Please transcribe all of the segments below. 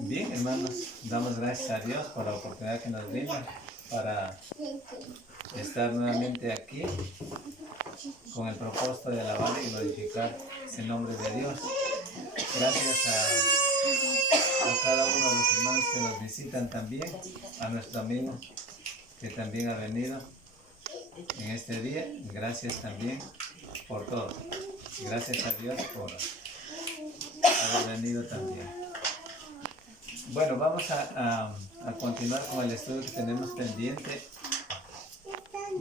Bien, hermanos, damos gracias a Dios por la oportunidad que nos brinda para estar nuevamente aquí con el propósito de alabar y glorificar el nombre de Dios. Gracias a cada uno de los hermanos que nos visitan también, a nuestro amigo que también ha venido en este día. Gracias también por todo. Gracias a Dios por haber venido también. Bueno, vamos a continuar con el estudio que tenemos pendiente.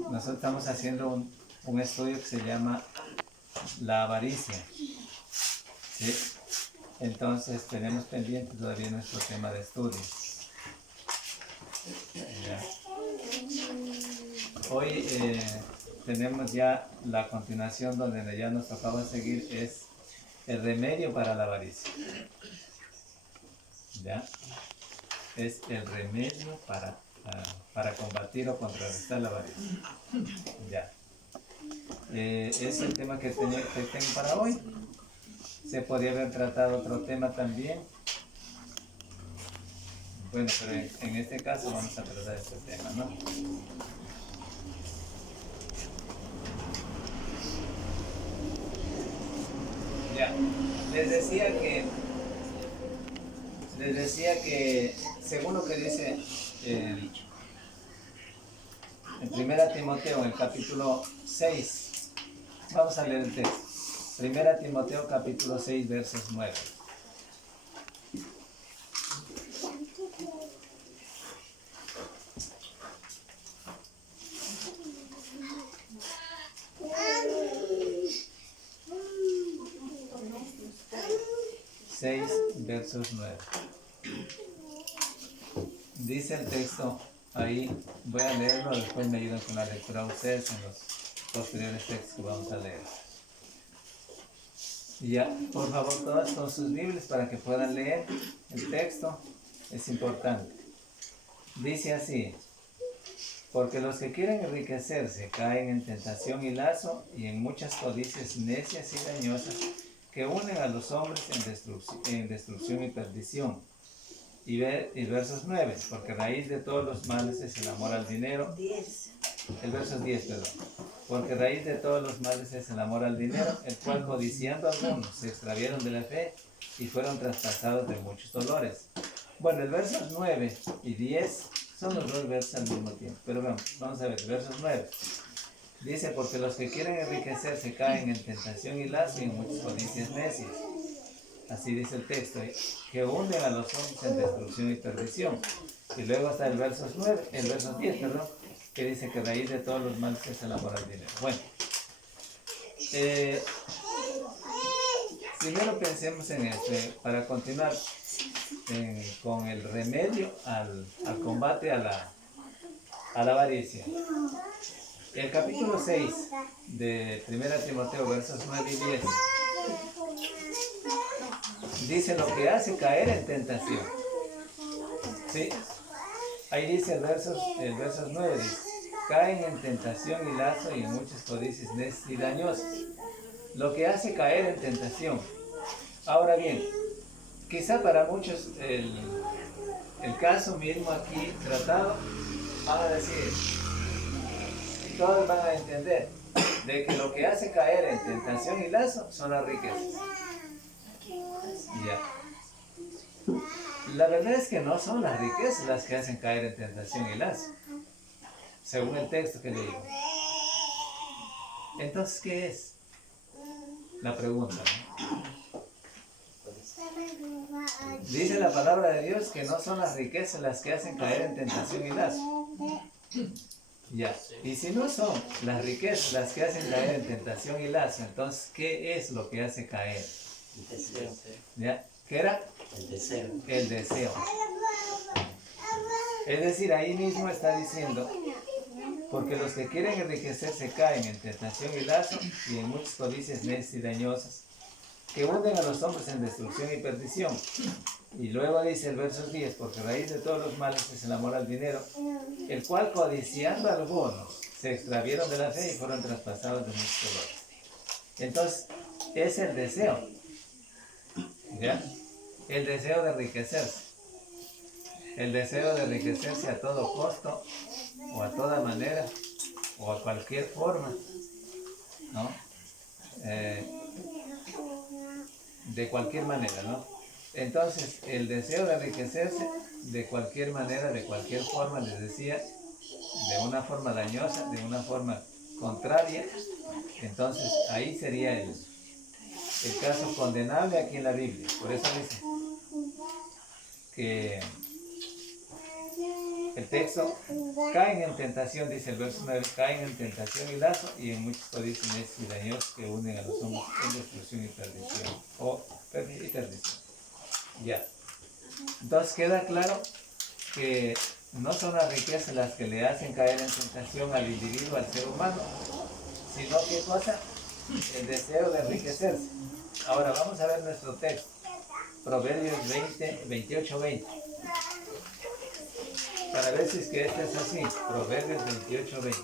Nosotros estamos haciendo un estudio que se llama la avaricia, ¿sí? Entonces tenemos pendiente todavía nuestro tema de estudio. ¿Ya? Hoy tenemos ya la continuación donde ya nos tocaba seguir, es el remedio para la avaricia. ¿Ya? Es el remedio para combatir o contrarrestar la avaricia. Ya. Es el tema que tengo para hoy. Se podría haber tratado otro tema también. Bueno, pero en este caso vamos a tratar este tema, ¿no? Ya. Les decía que según lo que dice en 1 Timoteo, en el capítulo 6, vamos a leer el texto. 1 Timoteo, capítulo 6, versos 9. Versos 9. Dice el texto ahí, voy a leerlo, después me ayudan con la lectura ustedes en los posteriores textos que vamos a leer. Y ya, por favor, todas con sus Biblias para que puedan leer el texto, es importante. Dice así: porque los que quieren enriquecerse caen en tentación y lazo y en muchas codicias necias y dañosas que unen a los hombres en destrucción y perdición. Y versos 9, porque raíz de todos los males es el amor al dinero. El verso 10, perdón. Porque raíz de todos los males es el amor al dinero, el cual codiciando algunos se extraviaron de la fe y fueron traspasados de muchos dolores. Bueno, el versos 9 y 10 son los dos versos al mismo tiempo, pero vamos a ver, versos 9. Dice, porque los que quieren enriquecerse caen en tentación y lazo y en muchas codicias necias. Así dice el texto, que unen a los hombres en destrucción y perdición. Y luego está el verso 10, que dice que raíz de todos los males es el amor al dinero. Bueno, primero pensemos en esto, para continuar con el remedio al combate a la avaricia. El capítulo 6 de 1 Timoteo, versos 9 y 10, dice lo que hace caer en tentación. ¿Sí? Ahí dice el versos 9, dice, caen en tentación y lazo y en muchas codicias necias y dañosas. Lo que hace caer en tentación. Ahora bien, quizá para muchos el caso mismo aquí tratado, van a decir, todos van a entender de que lo que hace caer en tentación y lazo son las riquezas. Ya. La verdad es que no son las riquezas las que hacen caer en tentación y lazo, según el texto que leí. Entonces, ¿qué es? La pregunta, ¿no? Dice la palabra de Dios que no son las riquezas las que hacen caer en tentación y lazo. Ya. Y si no son las riquezas las que hacen caer en tentación y lazo, entonces, ¿qué es lo que hace caer? El deseo. ¿Ya? ¿Qué era? El deseo. El deseo. Es decir, ahí mismo está diciendo, porque los que quieren enriquecerse caen en tentación y lazo y en muchas codicias necias y dañosas que hunden a los hombres en destrucción y perdición. Y luego dice el verso 10, porque raíz de todos los males es el amor al dinero, el cual codiciando algunos se extravieron de la fe y fueron traspasados de muchos dolores. Entonces, es el deseo. ¿Ya? El deseo de enriquecerse. El deseo de enriquecerse a todo costo, o a toda manera, o a cualquier forma, ¿no? De cualquier manera, ¿no? Entonces, el deseo de enriquecerse de cualquier manera, de cualquier forma, les decía, de una forma dañosa, de una forma contraria, entonces ahí sería el caso condenable aquí en la Biblia. Por eso dice que el texto, caen en tentación, dice el verso 9, caen en tentación y lazo, y en muchos códices necios y dañosos que unen a los hombres en destrucción y perdición. Y perdición. Ya. Entonces queda claro que no son las riquezas las que le hacen caer en tentación al individuo, al ser humano, sino ¿qué cosa? El deseo de enriquecerse. Ahora vamos a ver nuestro texto. Proverbios 28-20. Para ver si es que este es así. Proverbios 28-20.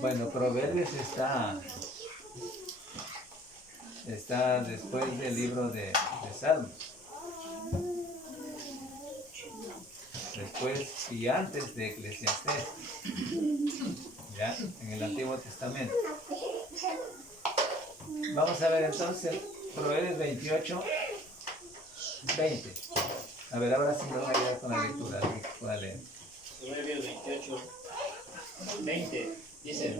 Bueno, Proverbios está después del libro de Salmos. Después y antes de Eclesiastés. Ya, en el Antiguo Testamento. Vamos a ver entonces Proverbios 28, 20. A ver, ahora sí me voy a ayudar con la lectura, así que pueda leer. Proverbios 28, 20. Dice: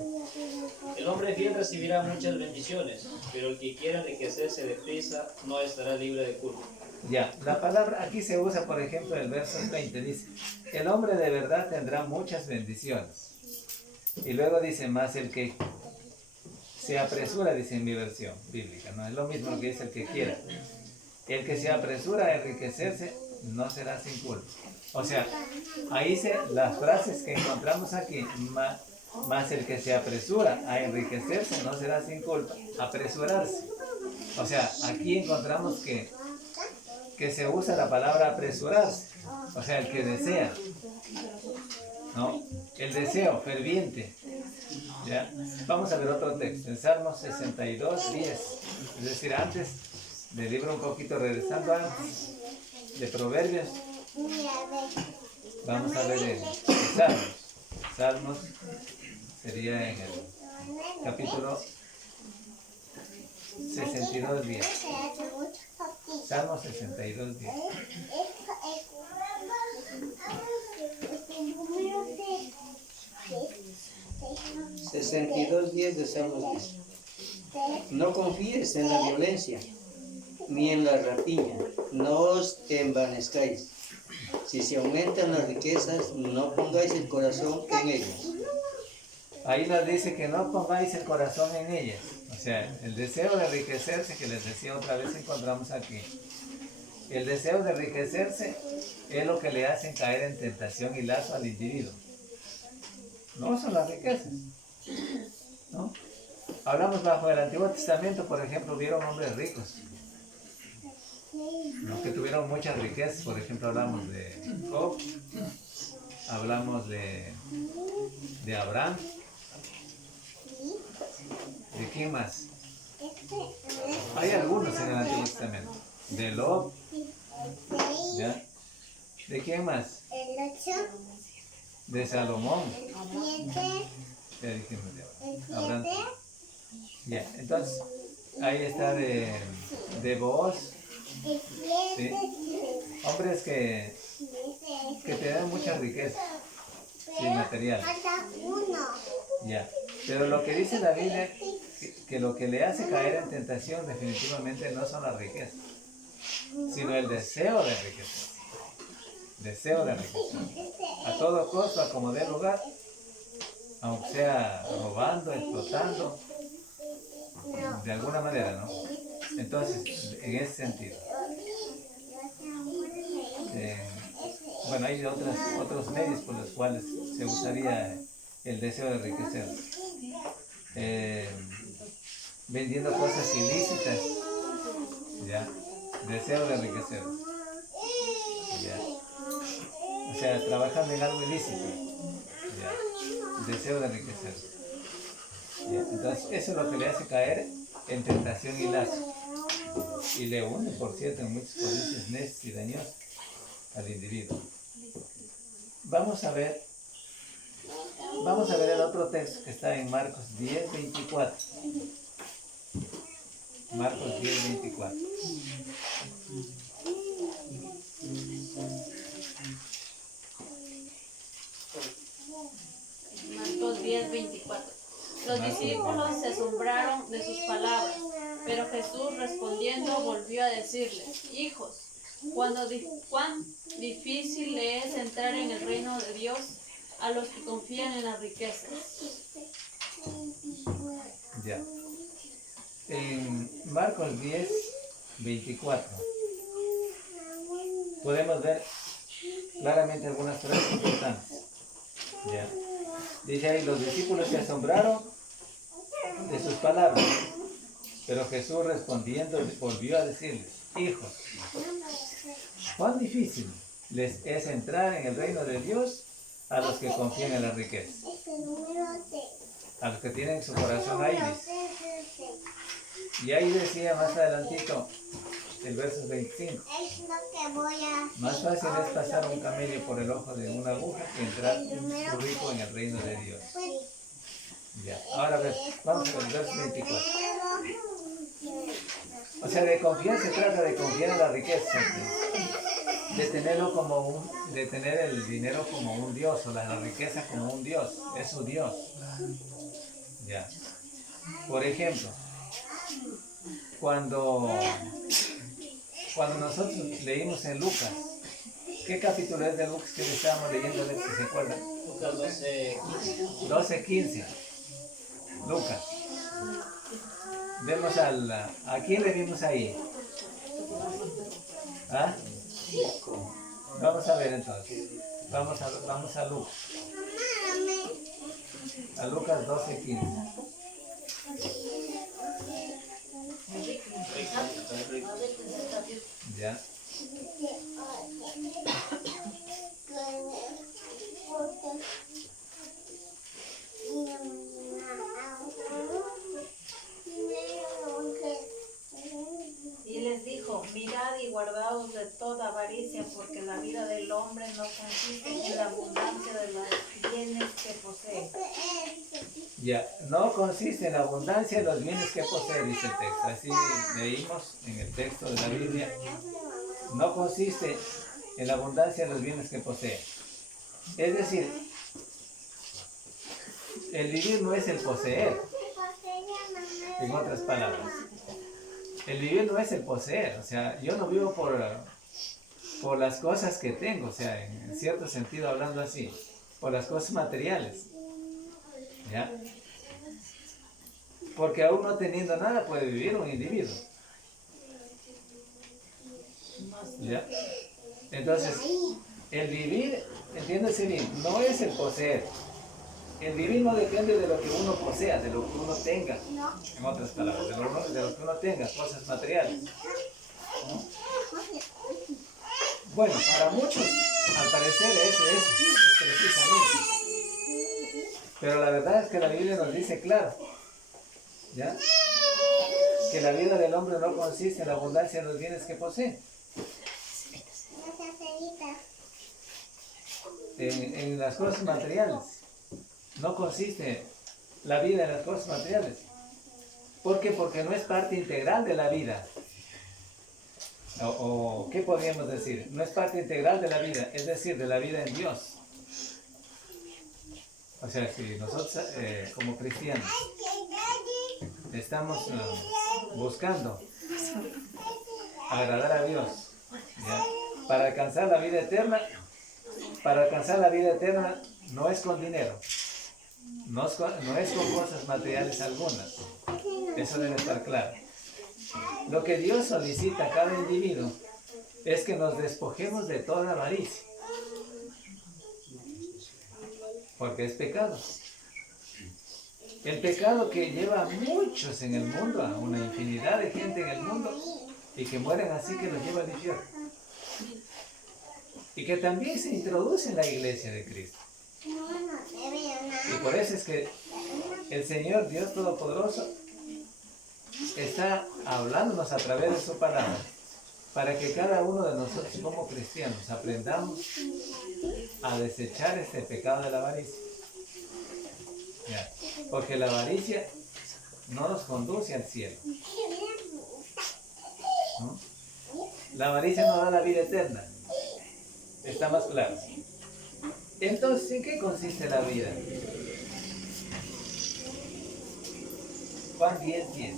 el hombre fiel recibirá muchas bendiciones, pero el que quiera enriquecerse deprisa no estará libre de culpa. Ya, la palabra aquí se usa, por ejemplo, el verso 20, dice, el hombre de verdad tendrá muchas bendiciones. Y luego dice, más el que se apresura, dice en mi versión bíblica, no es lo mismo que dice el que quiera. El que se apresura a enriquecerse no será sin culpa. O sea, ahí las frases que encontramos aquí, más el que se apresura a enriquecerse no será sin culpa. Apresurarse. O sea, aquí encontramos que se usa la palabra apresurarse. O sea, el que desea. ¿No? El deseo ferviente. ¿Ya? Vamos a ver otro texto. En Salmos 62, 10. Es decir, antes del libro un poquito, regresando antes de Proverbios. Vamos a ver en Salmos. Salmos sería en el capítulo 62, 10. Salmos 62, 10. 62:10 de Salmos dice: no confíes en la violencia, ni en la rapiña, no os envanezcáis. Si se aumentan las riquezas, no pongáis el corazón en ellas. Ahí nos dice que no pongáis el corazón en ellas. O sea, el deseo de enriquecerse, que les decía otra vez, encontramos aquí. El deseo de enriquecerse es lo que le hacen caer en tentación y lazo al individuo. No son las riquezas, ¿no? Hablamos bajo el Antiguo Testamento, por ejemplo, hubieron hombres ricos, ¿no? Que tuvieron muchas riquezas. Por ejemplo, hablamos de Job, hablamos de Abraham. ¿De quién más? Hay algunos en el Antiguo Testamento. De Lot. ¿Ya? ¿De quién más? De Salomón. Ya dijimos de Abraham. Ya, entonces, ahí está de Booz. ¿Sí? Hombres que tenían mucha riqueza, sí, material. Ya. Pero lo que dice la Biblia, que lo que le hace caer en tentación definitivamente no son las riquezas, sino el deseo de enriquecer. Deseo de enriquecer. A todo costo, a como dé lugar, aunque sea robando, explotando, de alguna manera, ¿no? Entonces, en ese sentido. Bueno, hay otros medios por los cuales se usaría el deseo de enriquecer. vendiendo cosas ilícitas, ¿ya? Deseo de enriquecer, ¿ya? O sea, trabajando en algo ilícito, ¿ya? Deseo de enriquecer, ¿ya? Entonces, eso es lo que le hace caer en tentación y lazo. Y le une, por cierto, en muchas cosas necias y dañosas al individuo. Vamos a ver el otro texto que está en Marcos 10:24. Marcos 10:24. Marcos 10:24. Los discípulos se asombraron de sus palabras, pero Jesús respondiendo volvió a decirles: hijos, cuán difícil le es entrar en el reino de Dios a los que confían en las riquezas. Ya. En Marcos 10:24 podemos ver claramente algunas frases importantes. Ya. Dice ahí, los discípulos se asombraron de sus palabras, pero Jesús respondiendo volvió a decirles: hijos, cuán difícil les es entrar en el reino de Dios a los que confían en la riqueza, a los que tienen su corazón ahí, dice. Y ahí decía más adelantito, el verso 25, más fácil es pasar un camello por el ojo de una aguja que entrar un rico en el reino de Dios. Ya. Ahora vamos al verso 24. O sea, de confiar se trata de confiar en la riqueza, de tener el dinero como un Dios, o la riqueza como un Dios, es su Dios. Ya. Por ejemplo, cuando nosotros leímos en Lucas, ¿qué capítulo es de Lucas que le estábamos leyendo? A ver si se acuerdan. Lucas 12:15. Lucas. Vemos ¿a quién le vimos ahí? ¿Ah? Vamos a ver entonces. Vamos a Lucas. A Lucas 12:15. Ya. Y les dijo: mirad y guardaos de toda avaricia, porque la vida del hombre no consiste en la abundancia de los bienes que posee. Ya, no consiste en la abundancia de los bienes que posee, dice el texto. Así leímos en el texto de la Biblia. No consiste en la abundancia de los bienes que posee. Es decir, el vivir no es el poseer. En otras palabras, el vivir no es el poseer. O sea, yo no vivo por las cosas que tengo, o sea, en cierto sentido hablando así, por las cosas materiales. ¿Ya? Porque aún no teniendo nada puede vivir un individuo. ¿Ya? Entonces, el vivir, entiéndase bien, no es el poseer. El vivir no depende de lo que uno posea, de lo que uno tenga. En otras palabras, de lo que uno tenga, cosas materiales. ¿No? Bueno, para muchos, al parecer, es precisamente. Pero la verdad es que la Biblia nos dice claro, ¿ya? Que la vida del hombre no consiste en la abundancia de los bienes que posee. En las cosas materiales. No consiste la vida en las cosas materiales. ¿Por qué? Porque no es parte integral de la vida. O ¿qué podríamos decir? No es parte integral de la vida, es decir, de la vida en Dios. O sea, si nosotros como cristianos estamos buscando agradar a Dios, ¿ya? Para alcanzar la vida eterna, no es con dinero, no es con cosas materiales algunas. Eso debe estar claro. Lo que Dios solicita a cada individuo es que nos despojemos de toda avaricia, porque es pecado. El pecado que lleva a muchos en el mundo, a una infinidad de gente en el mundo, y que mueren así, que los lleva al infierno. Y que también se introduce en la iglesia de Cristo. Y por eso es que el Señor Dios Todopoderoso está hablándonos a través de su palabra, para que cada uno de nosotros como cristianos aprendamos a desechar este pecado de la avaricia. Ya. Porque la avaricia no nos conduce al cielo, ¿no? La avaricia no da la vida eterna. Está más claro. Entonces, ¿en qué consiste la vida? Juan 10:10.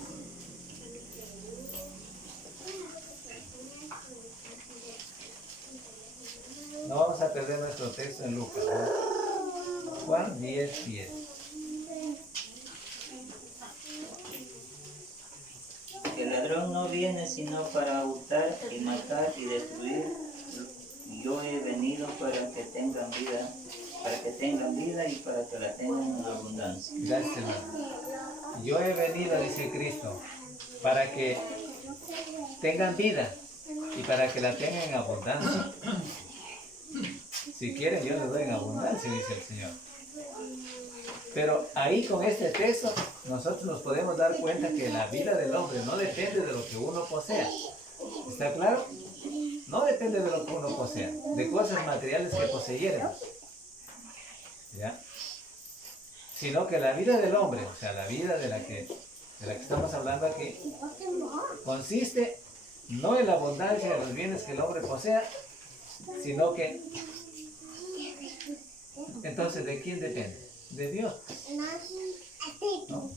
No vamos a perder nuestro texto en Lucas, ¿no? Juan 10:10. El ladrón no viene sino para hurtar y matar y destruir. Yo he venido para que tengan vida, y para que la tengan en abundancia. Gracias, hermano. Yo he venido, dice Cristo, para que tengan vida y para que la tengan en abundancia. Si quieren, yo les doy en abundancia, dice el Señor. Pero ahí con este texto, nosotros nos podemos dar cuenta que la vida del hombre no depende de lo que uno posea. ¿Está claro? No depende de lo que uno posea, de cosas materiales que poseyéramos. ¿Ya? Sino que la vida del hombre, o sea, la vida de la que estamos hablando aquí, consiste no en la abundancia de los bienes que el hombre posea, sino que, entonces, ¿de quién depende? De Dios, ¿no?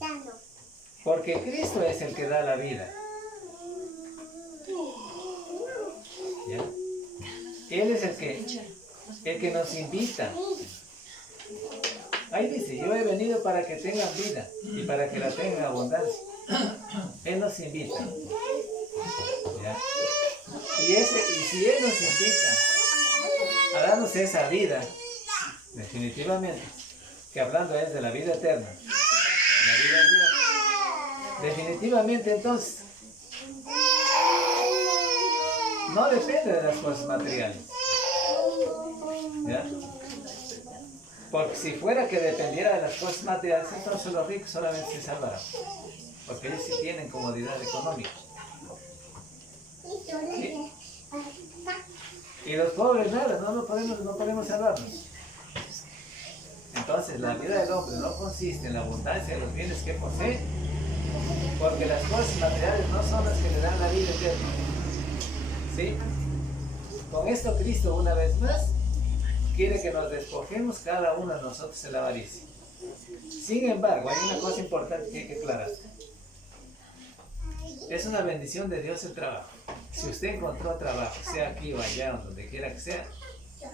Porque Cristo es el que da la vida. ¿Ya? Él es el que nos invita. Ahí dice, yo he venido para que tengan vida y para que la tengan en abundancia. Él nos invita. ¿Ya? Y si Él nos invita a darnos esa vida, definitivamente, que hablando es de la vida eterna, la vida en Dios, definitivamente entonces, no depende de las cosas materiales. ¿Ya? Porque si fuera que dependiera de las cosas materiales, entonces los ricos solamente se salvarán. Porque ellos sí tienen comodidad económica. ¿Sí? Y los pobres nada, no podemos salvarnos. Entonces la vida del hombre no consiste en la abundancia de los bienes que posee, porque las cosas materiales no son las que le dan la vida eterna. ¿Sí? Con esto Cristo una vez más quiere que nos despojemos cada uno de nosotros de la avaricia. Sin embargo, hay una cosa importante que hay que aclarar. Es una bendición de Dios el trabajo. Si usted encontró trabajo, sea aquí o allá, o donde quiera que sea,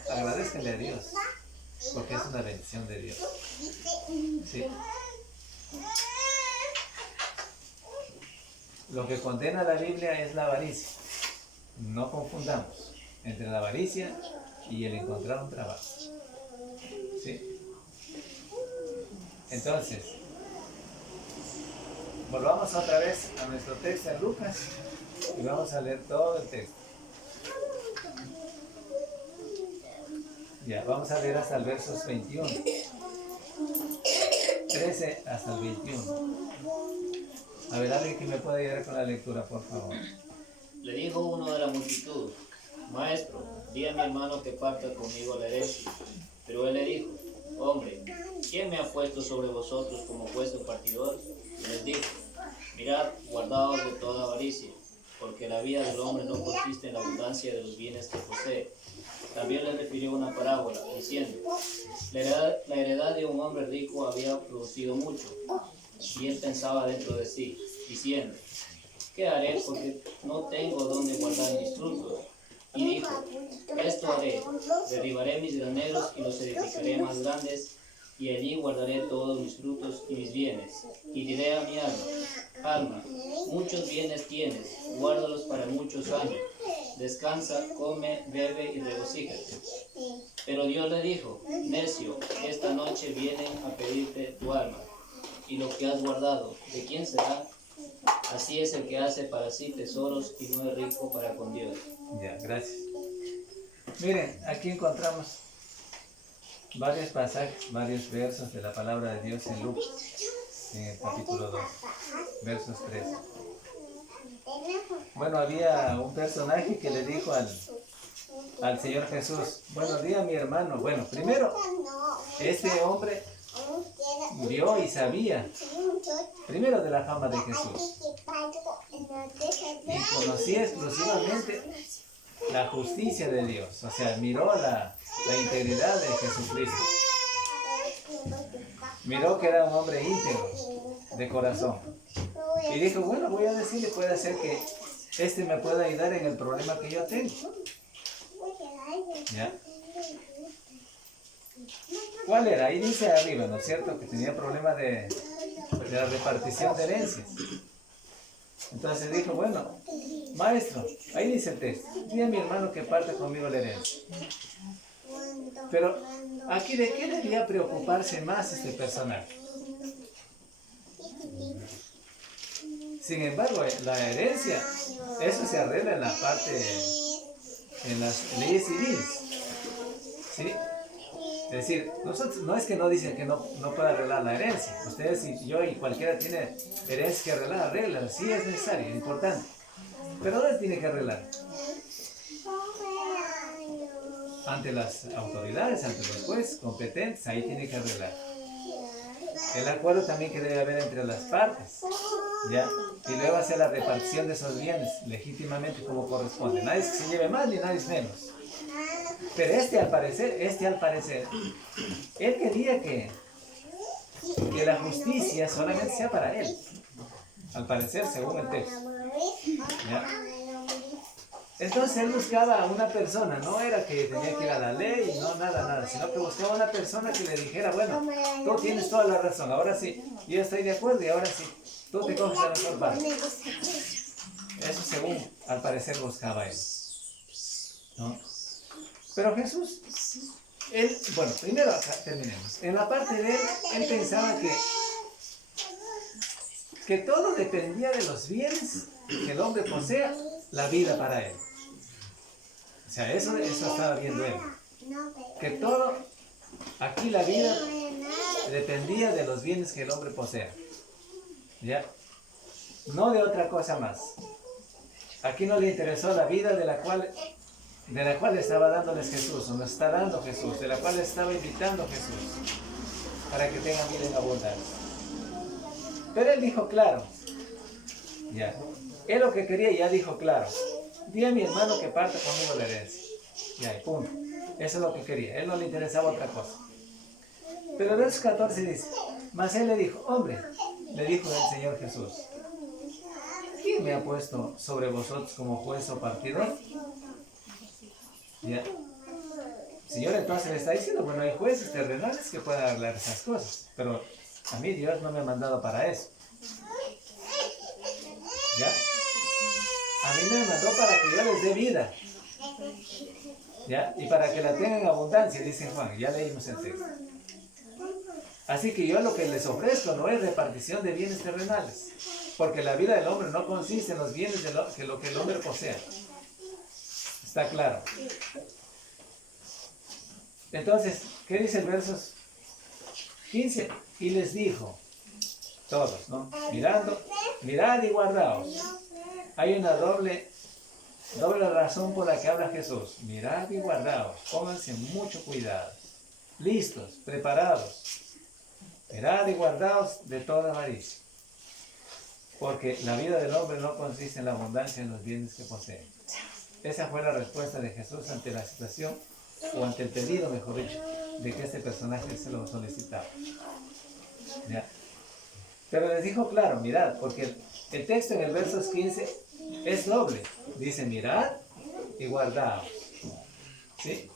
agradezcanle a Dios, porque es una bendición de Dios. ¿Sí? Lo que condena la Biblia es la avaricia. No confundamos entre la avaricia y el encontrar un trabajo. ¿Sí? Entonces, volvamos otra vez a nuestro texto en Lucas y vamos a leer todo el texto. Ya, vamos a leer hasta el versos 21. 13 hasta el 21. A ver, alguien que me pueda ayudar con la lectura, por favor. Le dijo uno de la multitud: Maestro, di a mi hermano que parta conmigo la herencia. Pero él le dijo: Hombre, ¿quién me ha puesto sobre vosotros como juez o partidor? Y les dijo: Mirad, guardaos de toda avaricia, porque la vida del hombre no consiste en la abundancia de los bienes que posee. También le refirió una parábola, diciendo: la heredad de un hombre rico había producido mucho, y él pensaba dentro de sí, diciendo: ¿qué haré? Porque no tengo donde guardar mis frutos. Y dijo: esto haré, derribaré mis graneros y los edificaré más grandes, y allí guardaré todos mis frutos y mis bienes. Y diré a mi alma: alma, muchos bienes tienes, guárdalos para muchos años. Descansa, come, bebe y regocíjate. Pero Dios le dijo: necio, esta noche vienen a pedirte tu alma, y lo que has guardado, ¿de quién será? Así es el que hace para sí tesoros y no es rico para con Dios. Ya, gracias. Miren, aquí encontramos varios pasajes, varios versos de la palabra de Dios en Lucas, en el capítulo 2, versos 3. Bueno, había un personaje que le dijo al Señor Jesús, buenos días mi hermano. Bueno, primero, este hombre vio y sabía, primero de la fama de Jesús, y conocía exclusivamente la justicia de Dios, o sea, miró la integridad de Jesucristo, miró que era un hombre íntegro de corazón, y dijo, bueno, voy a decirle, puede ser que este me pueda ayudar en el problema que yo tengo. ¿Ya? ¿Cuál era? Ahí dice arriba, ¿no es cierto? Que tenía problema de la repartición de herencias. Entonces dijo, bueno, maestro, ahí dice el texto, dile a mi hermano que parte conmigo la herencia. Pero aquí, ¿de qué debía preocuparse más este personaje? Sin embargo, la herencia, eso se arregla en la parte, en las leyes civiles, ¿sí? Es decir, nosotros, no es que no dicen que no pueda arreglar la herencia. Ustedes y yo y cualquiera tiene herencia que arreglar, arregla, sí es necesario, es importante. Pero ¿dónde tiene que arreglar? Ante las autoridades, ante los jueces competentes, ahí tiene que arreglar. El acuerdo también que debe haber entre las partes, ¿ya? Y luego hacer la repartición de esos bienes legítimamente como corresponde. Nadie es que se lleve más ni nadie es menos. Pero este al parecer, él quería que la justicia solamente sea para él. Al parecer, según el texto. ¿Ya? Entonces él buscaba a una persona, no era que tenía que ir a la ley, no nada, sino que buscaba a una persona que le dijera, bueno, tú tienes toda la razón, ahora sí, yo estoy de acuerdo y ahora sí, tú te coges la mejor parte. Eso según al parecer buscaba él, ¿no? Pero Jesús, él, bueno, primero acá terminemos. En la parte de él, él pensaba que todo dependía de los bienes que el hombre posea, la vida para él. O sea, eso estaba viendo él. Que todo, aquí la vida dependía de los bienes que el hombre posea. ¿Ya? No de otra cosa más. Aquí no le interesó la vida de la cual estaba dándoles Jesús, o nos está dando Jesús, de la cual estaba invitando Jesús, para que tengan vida en abundancia. Pero él dijo claro, ya, él lo que quería ya dijo claro, di a mi hermano que parte conmigo la herencia, ya, y punto. Eso es lo que quería, él no le interesaba otra cosa. Pero el verso 14 dice, mas él le dijo, hombre, le dijo el Señor Jesús, ¿quién me ha puesto sobre vosotros como juez o partidor? ¿Ya? Señor, entonces le está diciendo, bueno, hay jueces terrenales que pueden arreglar esas cosas, pero a mí Dios no me ha mandado para eso. ¿Ya? A mí me mandó para que yo les dé vida, ¿ya? Y para que la tengan en abundancia, dice Juan, ya leímos el texto. Así que yo lo que les ofrezco no es repartición de bienes terrenales, porque la vida del hombre no consiste en los bienes de lo que el hombre posea. Está claro. Entonces, ¿qué dice el verso 15? Y les dijo, todos, ¿no? Mirad y guardaos. Hay una doble razón por la que habla Jesús. Mirad y guardaos. Pónganse mucho cuidado. Listos, preparados. Mirad y guardaos de toda avaricia. Porque la vida del hombre no consiste en la abundancia en los bienes que posee. Esa fue la respuesta de Jesús ante la situación, o ante el pedido, mejor dicho, de que este personaje se lo solicitaba. ¿Ya? Pero les dijo claro, mirad, porque el texto en el verso 15 es doble. Dice, mirad y guardaos. ¿Sí?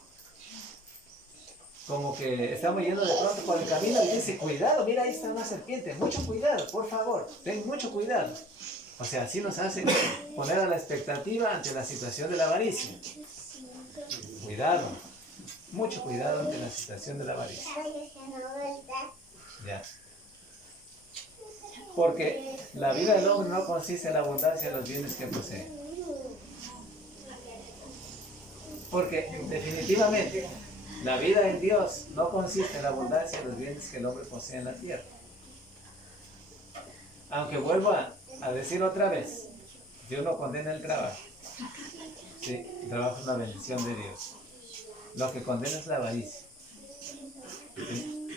Como que estamos yendo de pronto por el camino y dice, cuidado, mira, ahí está una serpiente, mucho cuidado, por favor, ten mucho cuidado. O sea, así nos hace poner a la expectativa ante la situación de la avaricia. Cuidado, mucho cuidado ante la situación de la avaricia. Ya. Porque la vida del hombre no consiste en la abundancia de los bienes que posee. Porque definitivamente la vida en Dios no consiste en la abundancia de los bienes que el hombre posee en la tierra. Aunque vuelvo a decir otra vez, Dios no condena el trabajo. Sí, el trabajo es una bendición de Dios. Lo que condena es la avaricia. ¿Sí?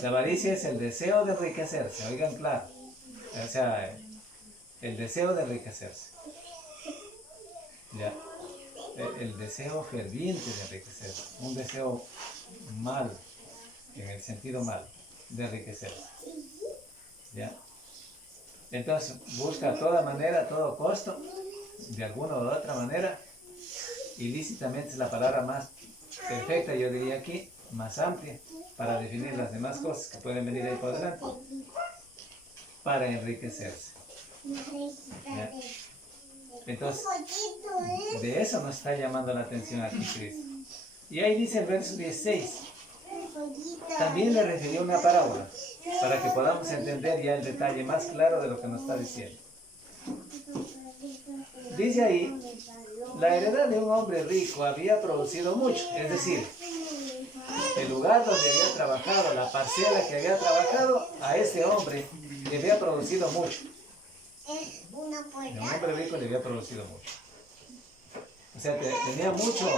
La avaricia es el deseo de enriquecerse, oigan claro. O sea, el deseo de enriquecerse. ¿Ya? El deseo ferviente de enriquecerse. Un deseo malo, en el sentido malo, de enriquecerse. ¿Ya? Entonces, busca a toda manera, a todo costo, de alguna u otra manera, ilícitamente es la palabra más perfecta, yo diría aquí, más amplia, para definir las demás cosas que pueden venir ahí por delante, para enriquecerse. ¿Ya? Entonces, de eso nos está llamando la atención aquí Cristo. Y ahí dice el verso 16, también le refirió una parábola, para que podamos entender ya el detalle más claro de lo que nos está diciendo. Dice ahí, la heredad de un hombre rico había producido mucho, es decir, el lugar donde había trabajado, la parcela que había trabajado, a ese hombre le había producido mucho. Un hombre rico le había producido mucho. O sea, tenía muchos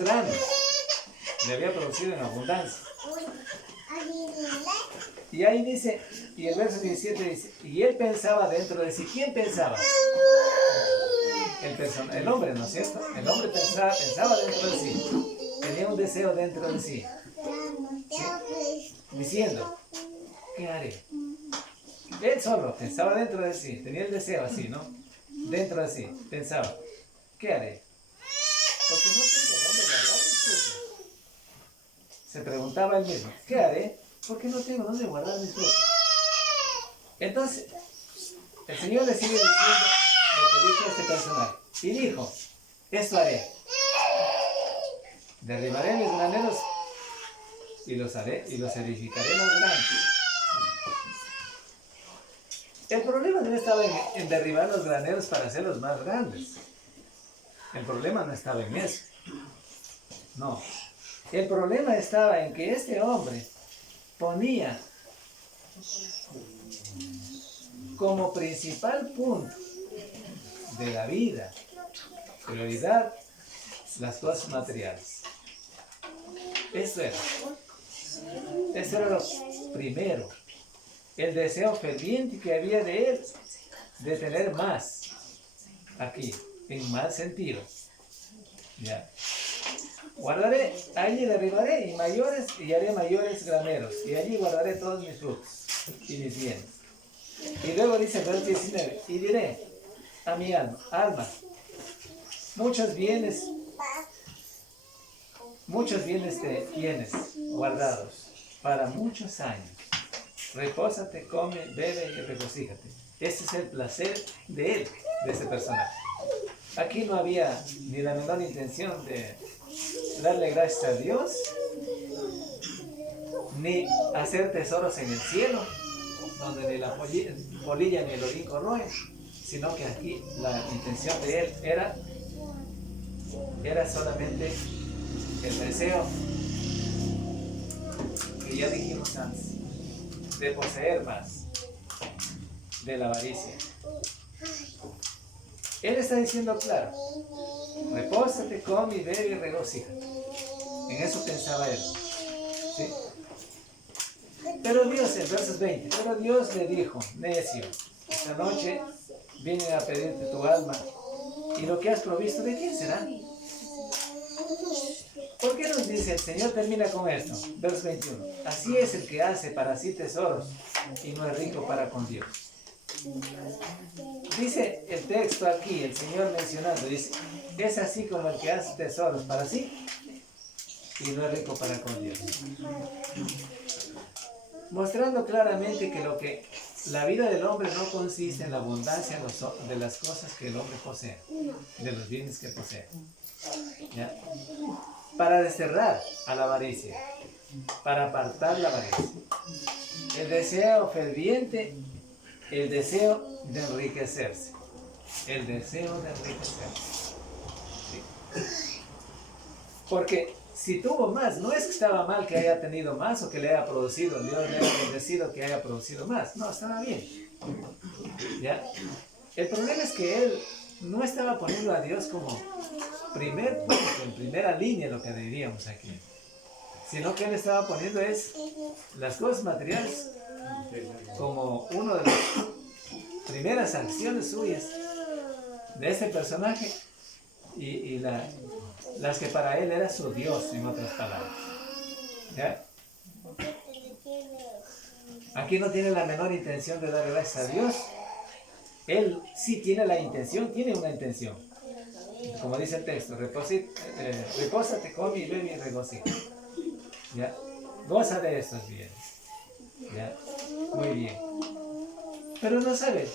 granos, le había producido en abundancia. Y ahí dice, y el verso 17 dice, y él pensaba dentro de sí. ¿Quién pensaba? El hombre, ¿no es cierto? El hombre pensaba dentro de sí. Tenía un deseo dentro de sí. ¿Sí? Diciendo, ¿qué haré? Él solo pensaba dentro de sí. Tenía el deseo así, ¿no? Dentro de sí. Pensaba, ¿qué haré? Porque no tengo dónde guardar mis frutos. Se preguntaba él mismo, ¿qué haré? Porque no tengo dónde guardar mis frutos. Entonces, el Señor le sigue diciendo lo que dijo este personaje. Y dijo, esto haré. Derribaré mis graneros y los edificaré más grandes. El problema no estaba en derribar los graneros para hacerlos más grandes. El problema no estaba en eso. No. El problema estaba en que este hombre ponía como principal punto de la vida, prioridad, las cosas materiales. Eso era lo primero. El deseo ferviente que había de él de tener más aquí, en mal sentido. Ya. Guardaré, allí derribaré y haré mayores graneros, y allí guardaré todos mis frutos y mis bienes. Y luego dice el verso 19, y diré a mi alma, muchos bienes te tienes guardados para muchos años. Repósate, come, bebe y regocíjate. Este es el placer de él, de ese personaje. Aquí no había ni la menor intención de darle gracias a Dios, ni hacer tesoros en el cielo, donde ni la polilla ni el orín corroen, sino que aquí la intención de él era solamente el deseo, que ya dijimos antes, de poseer más, de la avaricia. Él está diciendo claro, repósate, come y bebe y regocíjate. En eso pensaba él. ¿Sí? Pero Dios, en versos 20, pero Dios le dijo, necio, esta noche vienen a pedirte tu alma, y lo que has provisto, ¿de quién será? ¿Por qué nos dice el Señor? Termina con esto, verso 21. Así es el que hace para sí tesoros y no es rico para con Dios. Dice el texto aquí, el Señor mencionando, dice, es así como el que hace tesoros para sí y no es rico para con Dios. Mostrando claramente que la vida del hombre no consiste en la abundancia de las cosas que el hombre posee, de los bienes que posee. ¿Ya? Para desterrar a la avaricia, para apartar la avaricia. el deseo ferviente, el deseo de enriquecerse. El deseo de enriquecerse. Sí. Porque si tuvo más, no es que estaba mal que haya tenido más o que le haya producido, Dios le haya bendecido que haya producido más. No, estaba bien. ¿Ya? El problema es que él no estaba poniendo a Dios como primer punto, en primera línea, lo que diríamos aquí. Sino que él estaba poniendo las cosas materiales como una de las primeras acciones suyas de este personaje y las que para él era su Dios, en otras palabras. ¿Ya? Aquí no tiene la menor intención de dar gracias a Dios. Él sí tiene la intención, tiene una intención. Como dice el texto, repósate, come y bebe y regocija. ¿Ya? Goza de estos bienes. ¿Ya? Muy bien. Pero no sabe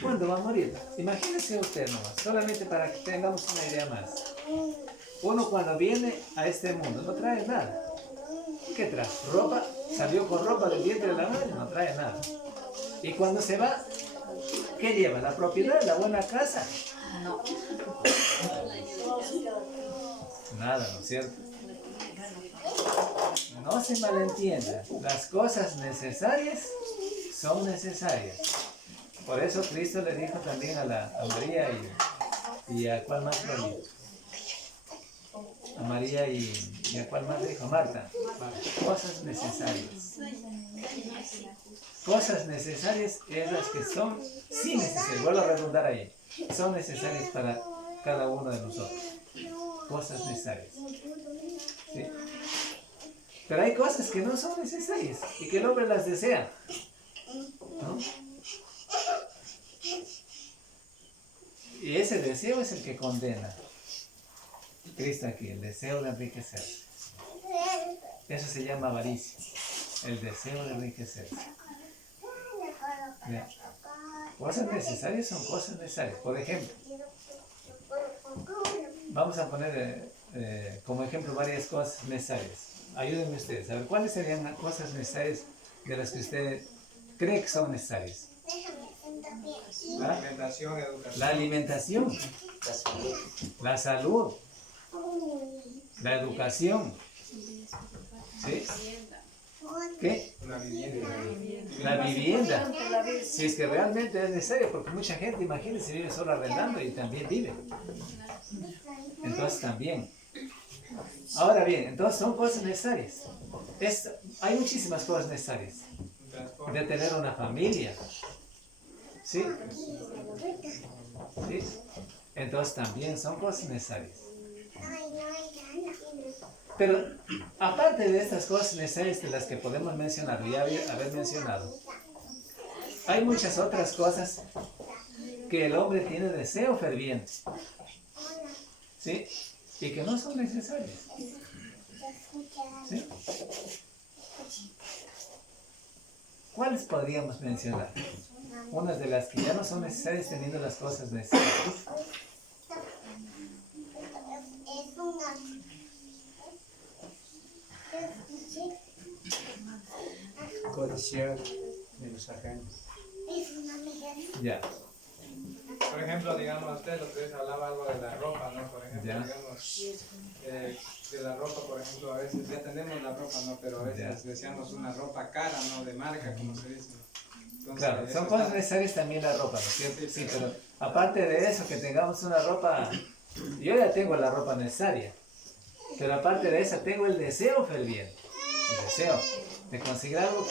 cuándo va a morir. Imagínese usted nomás, solamente para que tengamos una idea más. Uno cuando viene a este mundo no trae nada. ¿Qué trae? Ropa, salió con ropa del vientre de la madre, no trae nada. Y cuando se va, ¿qué lleva? ¿La propiedad? ¿La buena casa? No. Nada, ¿no es cierto? No se malentienda, las cosas necesarias son necesarias. Por eso Cristo le dijo también a María y a cuál más le dijo. A María y a cuál más le dijo, Marta. Cosas necesarias. Cosas necesarias es las que son sí necesarias. Vuelvo a redundar ahí. Son necesarias para cada uno de nosotros. Cosas necesarias. ¿Sí? Pero hay cosas que no son necesarias y que el hombre las desea. ¿No? Y ese deseo es el que condena. Cristo aquí, el deseo de enriquecerse. Eso se llama avaricia. El deseo de enriquecerse. ¿Ya? Cosas necesarias son cosas necesarias. Por ejemplo, vamos a poner como ejemplo varias cosas necesarias. Ayúdenme ustedes. A ver, ¿cuáles serían las cosas necesarias de las que usted cree que son necesarias? La alimentación, educación. La alimentación, la salud, la educación, ¿sí? ¿Qué? La vivienda. La vivienda. Si es que realmente es necesario, porque mucha gente, imagínense, vive solo arrendando y también vive. Entonces también. Ahora bien, entonces son cosas necesarias. Hay muchísimas cosas necesarias. De tener una familia. ¿Sí? ¿Sí? Entonces también son cosas necesarias. Pero aparte de estas cosas necesarias de las que podemos mencionar y haber mencionado, hay muchas otras cosas que el hombre tiene deseo ferviente. ¿Sí? Y que no son necesarias. ¿Sí? ¿Cuáles podríamos mencionar? Unas de las que ya no son necesarias teniendo las cosas necesarias. Codiciar de los ajenos. Ya. Por ejemplo, digamos, usted lo que hablaba algo de la ropa, ¿no? Por ejemplo, Ya. digamos, de la ropa, por ejemplo, a veces ya tenemos la ropa, ¿no? Pero a veces Ya. deseamos una ropa cara, ¿no? De marca, como se dice, ¿no? Entonces, Claro, eso son está- cosas necesarias también la ropa, ¿no es cierto? Sí, pero aparte de eso, que tengamos una ropa, yo ya tengo la ropa necesaria, pero aparte de eso, tengo el deseo ferviente, el deseo de conseguir algo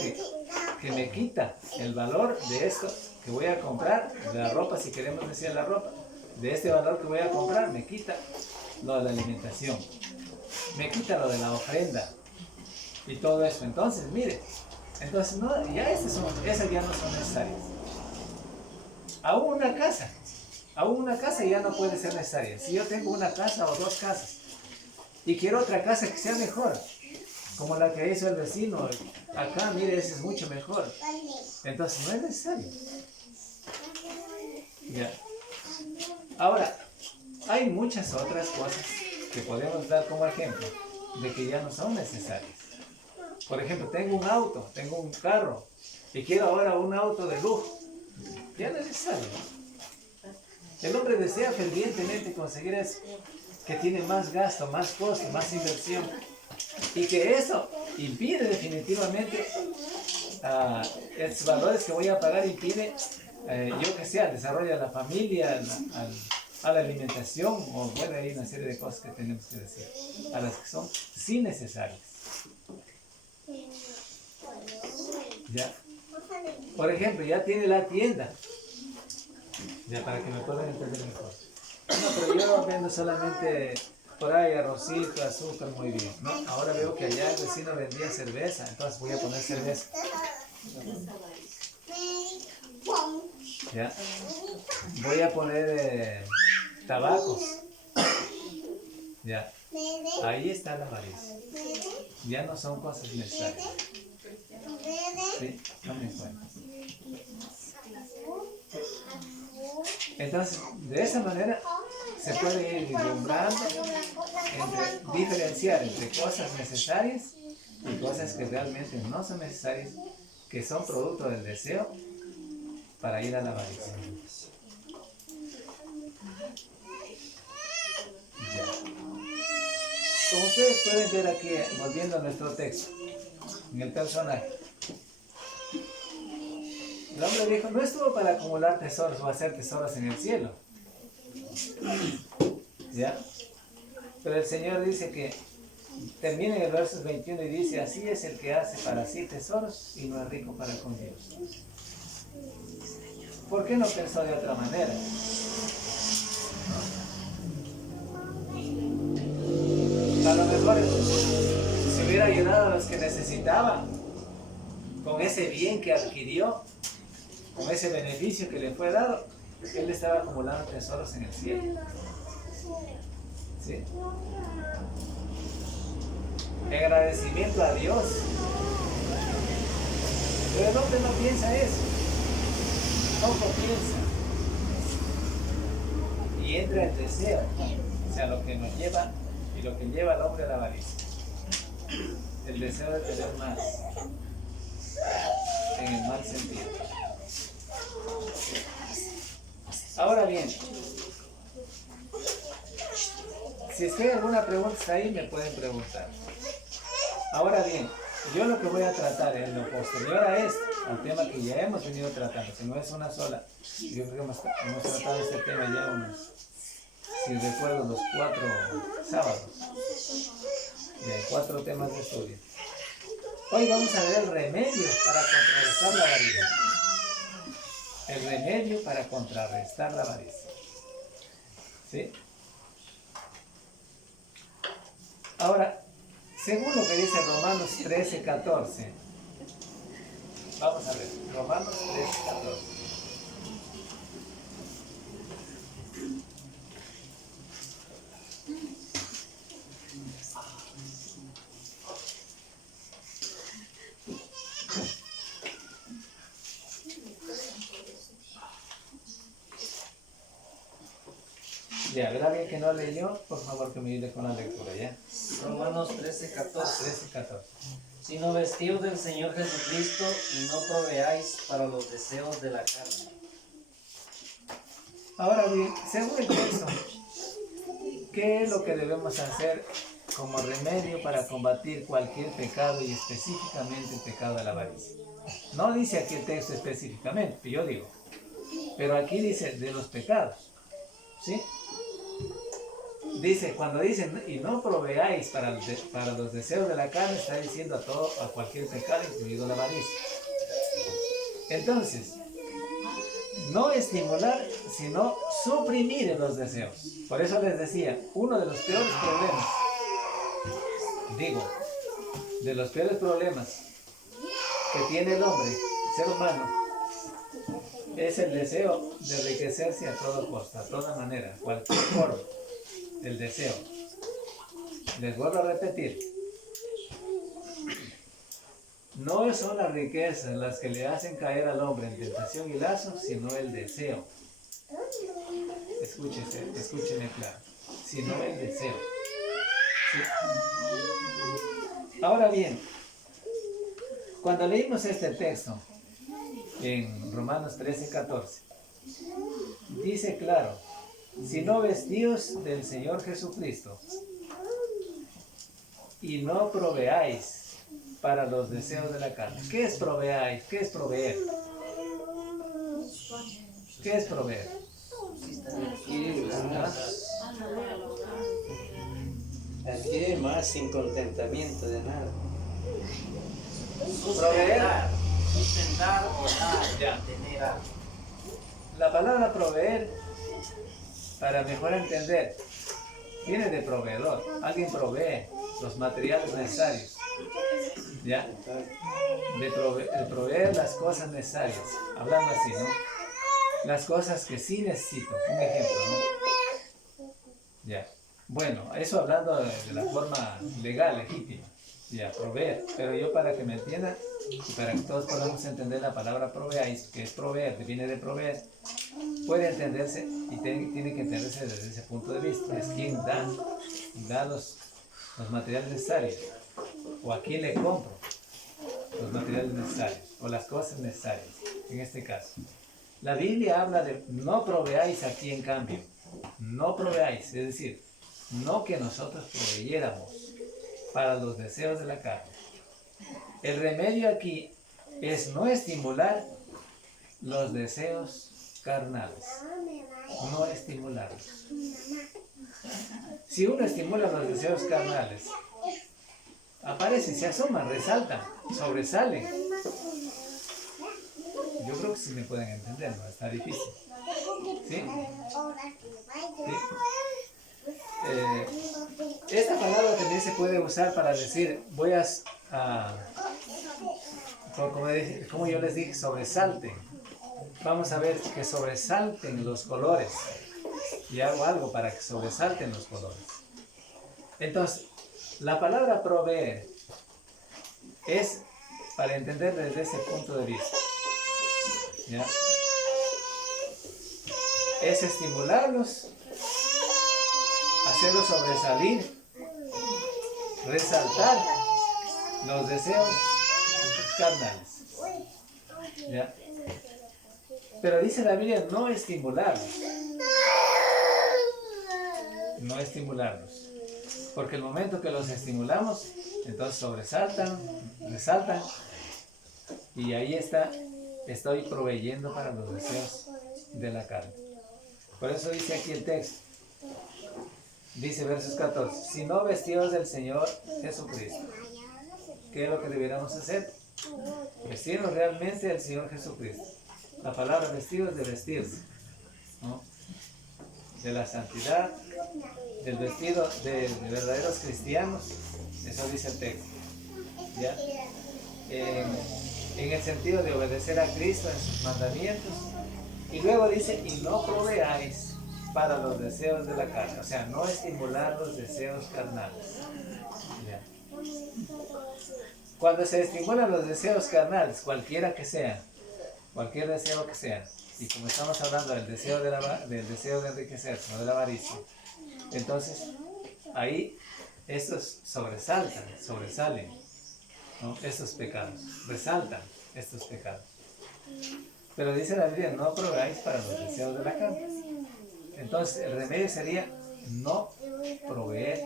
que me quita el valor de esto que voy a comprar, de la ropa, si queremos decir la ropa, de este valor que voy a comprar, me quita lo de la alimentación, me quita lo de la ofrenda y todo eso. Entonces, mire, entonces no, ya esas ya no son necesarias. Aún una casa ya no puede ser necesaria. Si yo tengo una casa o dos casas y quiero otra casa que sea mejor, como la que hizo el vecino, acá, mire, esa es mucho mejor. Entonces no es necesario. Ya. Ahora, hay muchas otras cosas que podemos dar como ejemplo de que ya no son necesarias. Por ejemplo, tengo un auto, tengo un carro y quiero ahora un auto de lujo. Ya no es necesario. El hombre desea fervientemente conseguir eso, que tiene más gasto, más costo, más inversión. Y que eso impide definitivamente, estos valores que voy a pagar impide, yo que sé, al desarrollo de la familia, a la alimentación, o bueno, hay una serie de cosas que tenemos que decir, a las que son sí necesarias. ¿Ya? Por ejemplo, ya tiene la tienda, ya para que me puedan entender mejor. No, pero yo vendo solamente por ahí arrocito, azúcar, muy bien, ¿no? Ahora veo que allá el vecino vendía cerveza, entonces voy a poner cerveza. ¿Ya? Voy a poner tabacos. ¿Ya? Ahí está la avaricia. Ya no son cosas necesarias. ¿Sí? Tomen en cuenta. Entonces, de esa manera se puede ir vislumbrando, diferenciar entre cosas necesarias y cosas que realmente no son necesarias, que son producto del deseo para ir a la avaricia. Ya. Como ustedes pueden ver aquí, volviendo a nuestro texto, en el personaje, el hombre dijo, no estuvo para acumular tesoros o hacer tesoros en el cielo. ¿Ya? Pero el Señor dice que, termina en el verso 21 y dice, así es el que hace para sí tesoros y no es rico para con Dios. ¿Por qué no pensó de otra manera? A lo mejor si hubiera ayudado a los que necesitaban con ese bien que adquirió, con ese beneficio que le fue dado, él estaba acumulando tesoros en el cielo. ¿Sí? En agradecimiento a Dios. Pero el hombre no piensa eso. Poco piensa. Y entra el deseo. O sea, lo que nos lleva y lo que lleva al hombre a la avaricia. El deseo de tener más. En el mal sentido. Ahora bien, si es que hay alguna pregunta ahí, me pueden preguntar. Ahora bien, yo lo que voy a tratar en lo posterior a esto, al tema que ya hemos venido tratando, que no es una sola, yo creo que hemos tratado este tema ya unos, si recuerdo, los 4 sábados, de 4 temas de estudio. Hoy vamos a ver el remedio para contrarrestar la avaricia. El remedio para contrarrestar la avaricia. ¿Sí? Ahora, según lo que dice Romanos 13:14, vamos a ver, Romanos 13:14. Ya, ¿verdad bien que no leyó? Por favor que me ayude con la lectura, ¿ya? Romanos 13:14. 13:14. Sino vestidos del Señor Jesucristo y no proveáis para los deseos de la carne. Ahora bien, según el texto, ¿qué es lo que debemos hacer como remedio para combatir cualquier pecado y específicamente el pecado de la avaricia? No dice aquí el texto específicamente, yo digo, pero aquí dice de los pecados, ¿sí? Dice, cuando dicen, y no proveáis para los deseos de la carne, está diciendo a cualquier pecado, incluido la avaricia. Entonces, no estimular, sino suprimir los deseos. Por eso les decía, uno de los peores problemas, de los peores problemas que tiene el hombre, el ser humano, es el deseo de enriquecerse a toda costa, a toda manera, cualquier forma. El deseo. Les vuelvo a repetir. No son las riquezas las que le hacen caer al hombre en tentación y lazo, sino el deseo. Escúcheme claro. Sino el deseo. ¿Sí? Ahora bien, Cuando leímos este texto en Romanos 13:14, dice claro, sino vestidos del Señor Jesucristo y no proveáis para los deseos de la carne. ¿Qué es proveáis? ¿Qué es proveer? ¿Qué es proveer? Adquirir más sin contentamiento de nada. Proveer. Sustentar o dar, Ya. tener algo. La palabra proveer, para mejor entender, viene de proveedor. Alguien provee los materiales necesarios. ¿Ya? De proveer las cosas necesarias. Hablando así, ¿no? Las cosas que sí necesito. Un ejemplo, ¿no? Ya. Bueno, eso hablando de la forma legal, legítima. Ya, proveer. Pero yo, para que me entiendan y para que todos podamos entender la palabra proveáis, que es proveer, que viene de proveer, puede entenderse y tiene que entenderse desde ese punto de vista. Es quien da los materiales necesarios, o a quién le compro los materiales necesarios, o las cosas necesarias, en este caso. La Biblia habla de no proveáis aquí, en cambio. No proveáis, es decir, no que nosotros proveyéramos para los deseos de la carne. El remedio aquí es no estimular los deseos carnales. No estimularlos. Si uno estimula los deseos carnales, aparecen, se asoman, resaltan, sobresalen. Yo creo que sí me pueden entender, no está difícil. ¿Sí? ¿Sí? Esta palabra también se puede usar para decir, voy a como yo les dije, sobresalten. Vamos a ver que sobresalten los colores. Y hago algo para que sobresalten los colores. Entonces, la palabra proveer es para entender desde ese punto de vista. ¿Ya? Es estimularlos, hacerlos sobresalir, resaltar los deseos carnales. ¿Ya? Pero dice la Biblia, no estimularlos. No estimularlos. Porque el momento que los estimulamos, entonces sobresaltan, resaltan, y ahí estoy proveyendo para los deseos de la carne. Por eso dice aquí el texto. Dice versos 14, si no vestidos del Señor Jesucristo. ¿Qué es lo que debiéramos hacer? Vestirnos realmente del Señor Jesucristo. La palabra vestidos, de vestirse, ¿no? De la santidad, del vestido de verdaderos cristianos. Eso dice el texto. ¿Ya? En el sentido de obedecer a Cristo en sus mandamientos. Y luego dice, y no proveáis para los deseos de la carne. O sea, no estimular los deseos carnales. ¿Ya? Cuando se estimulan los deseos carnales, cualquiera que sea, cualquier deseo que sea, y como estamos hablando del deseo de enriquecerse, no de la avaricia, entonces ahí estos sobresalen, ¿no? Estos pecados, resaltan estos pecados. Pero dice la Biblia, no proveáis para los deseos de la carne. Entonces el remedio sería no proveer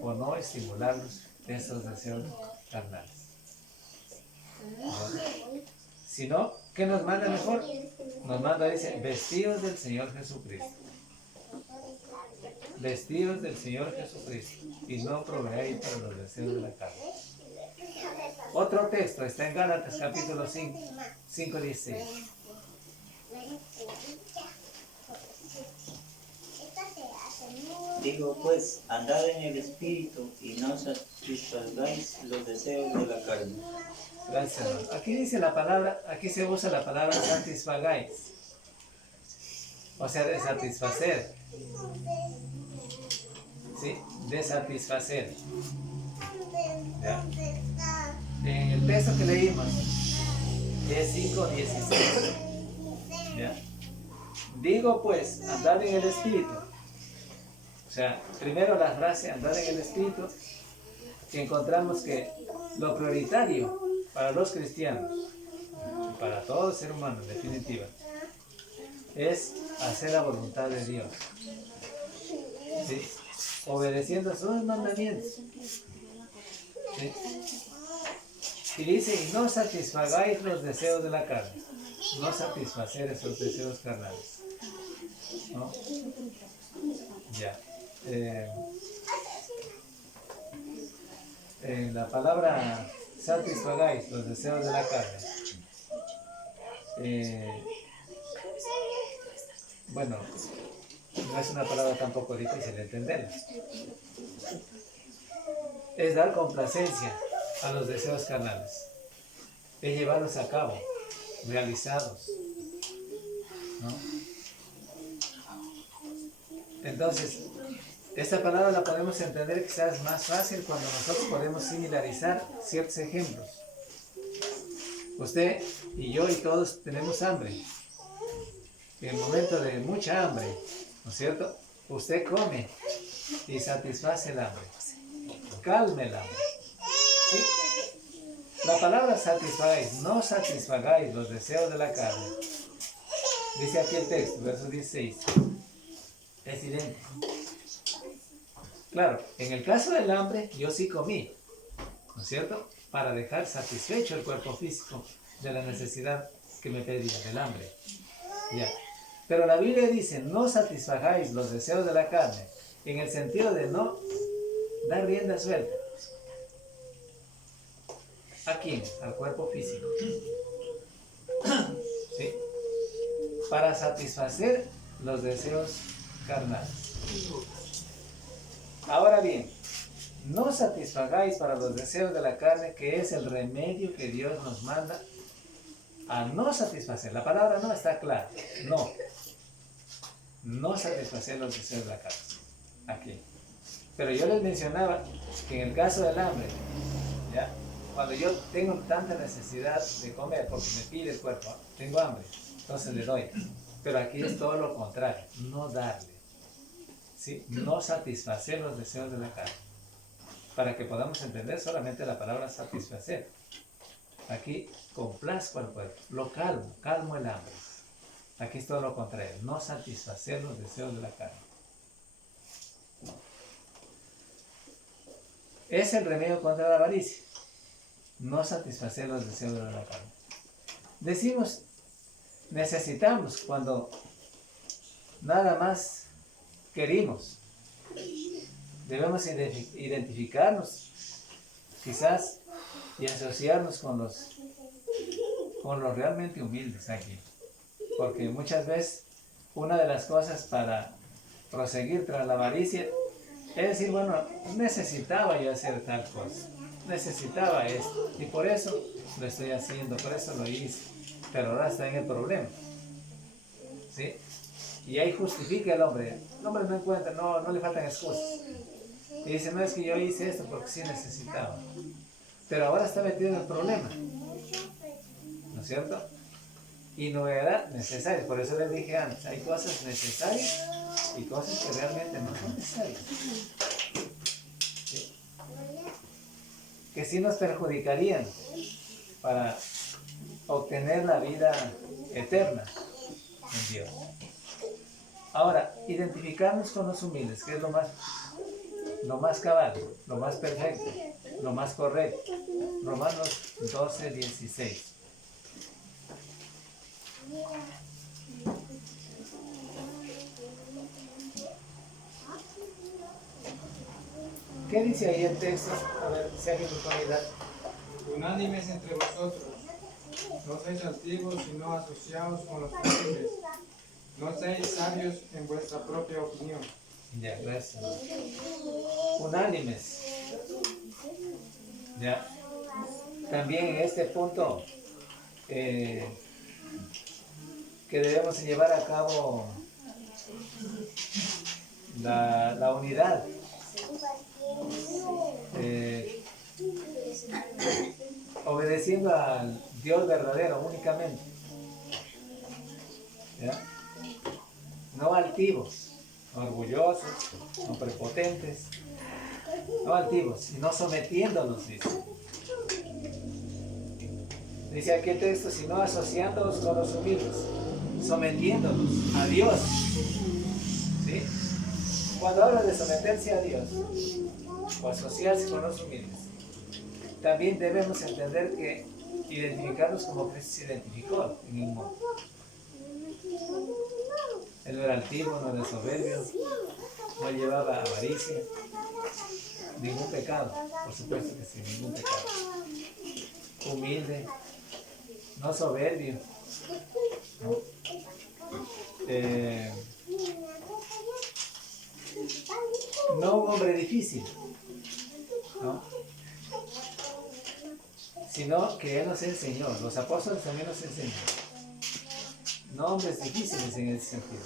o no estimular estos deseos carnales. Sino, ¿qué nos manda mejor? Nos manda, dice, vestidos del Señor Jesucristo. Vestidos del Señor Jesucristo. Y no proveáis para los deseos de la carne. Otro texto está en Gálatas capítulo 5, 5:16. Digo pues, andad en el Espíritu y no satisfagáis los deseos de la carne. Gracias, hermano. Aquí dice la palabra, aquí se usa la palabra satisfagáis. O sea, de satisfacer. ¿Sí? De satisfacer. ¿Ya? En el texto que leímos, es 5:16. ¿Ya? Digo pues, andad en el Espíritu. O sea, primero la frase andar en el Espíritu, que encontramos que lo prioritario para los cristianos, y para todo ser humano en definitiva, es hacer la voluntad de Dios, ¿sí? Obedeciendo sus mandamientos, ¿sí? Y dice, y no satisfagáis los deseos de la carne, no satisfacer esos deseos carnales, ¿no? Ya. La palabra satisfagáis los deseos de la carne, bueno, no es una palabra tampoco difícil de entenderla. Es dar complacencia a los deseos carnales, es llevarlos a cabo, realizados, ¿no? Entonces, esta palabra la podemos entender quizás más fácil cuando nosotros podemos similarizar ciertos ejemplos. Usted y yo y todos tenemos hambre. En el momento de mucha hambre, ¿no es cierto? Usted come y satisface el hambre. Calme el hambre. ¿Sí? La palabra satisfagáis, no satisfagáis los deseos de la carne. Dice aquí el texto, verso 16. Es idéntico. Claro, en el caso del hambre, yo sí comí, ¿no es cierto? Para dejar satisfecho el cuerpo físico de la necesidad que me pedía, del hambre. Ya. Pero la Biblia dice, no satisfagáis los deseos de la carne, en el sentido de no dar rienda suelta. ¿A quién? Al cuerpo físico. ¿Sí? Para satisfacer los deseos carnales. Ahora bien, no satisfagáis para los deseos de la carne, que es el remedio que Dios nos manda a no satisfacer. La palabra no está clara. No satisfacer los deseos de la carne. Aquí. Pero yo les mencionaba que en el caso del hambre, ¿ya? Cuando yo tengo tanta necesidad de comer, porque me pide el cuerpo, tengo hambre, entonces le doy. Pero aquí es todo lo contrario, no darle. ¿Sí? No satisfacer los deseos de la carne. Para que podamos entender solamente la palabra satisfacer. Aquí complazco al cuerpo, lo calmo el hambre. Aquí es todo lo contrario, no satisfacer los deseos de la carne. Es el remedio contra la avaricia, no satisfacer los deseos de la carne. Decimos, necesitamos cuando nada más queremos. Debemos identificarnos quizás y asociarnos con los realmente humildes aquí. Porque muchas veces una de las cosas para proseguir tras la avaricia es decir, bueno, necesitaba yo hacer tal cosa, necesitaba esto, y por eso lo estoy haciendo, por eso lo hice, pero ahora está en el problema, ¿sí? Y ahí justifica el hombre no encuentra, no le faltan excusas, y dice, no es que yo hice esto porque sí necesitaba, pero ahora está metido en el problema, ¿no es cierto? Y no era necesario, por eso les dije antes, hay cosas necesarias y cosas que realmente no son necesarias, ¿sí? Que sí nos perjudicarían para obtener la vida eterna en Dios. Ahora, identificarnos con los humildes, que es lo más cabal, lo más perfecto, lo más correcto. Romanos 12:16. ¿Qué dice ahí el texto? A ver, si alguien me puede ayudar. Unánimes entre vosotros, no seáis antiguos, sino asociados con los humildes. No seáis sabios en vuestra propia opinión. Ya, gracias. Unánimes. Ya. También en este punto que debemos llevar a cabo la unidad. Obedeciendo al Dios verdadero únicamente, ¿ya? No altivos, no orgullosos, no prepotentes, no altivos, sino sometiéndonos, dice. Dice aquí el texto, sino asociándonos con los humildes, sometiéndonos a Dios. ¿Sí? Cuando habla de someterse a Dios o asociarse con los humildes, también debemos entender que identificarnos como Cristo se identificó en el mundo. Él no era altivo, no era soberbio, no llevaba avaricia, ningún pecado, por supuesto que sí, ningún pecado. Humilde, no soberbio, ¿no? No un hombre difícil, ¿no? Sino que Él nos enseñó, los apóstoles también nos enseñaron. No hombres difíciles en ese sentido,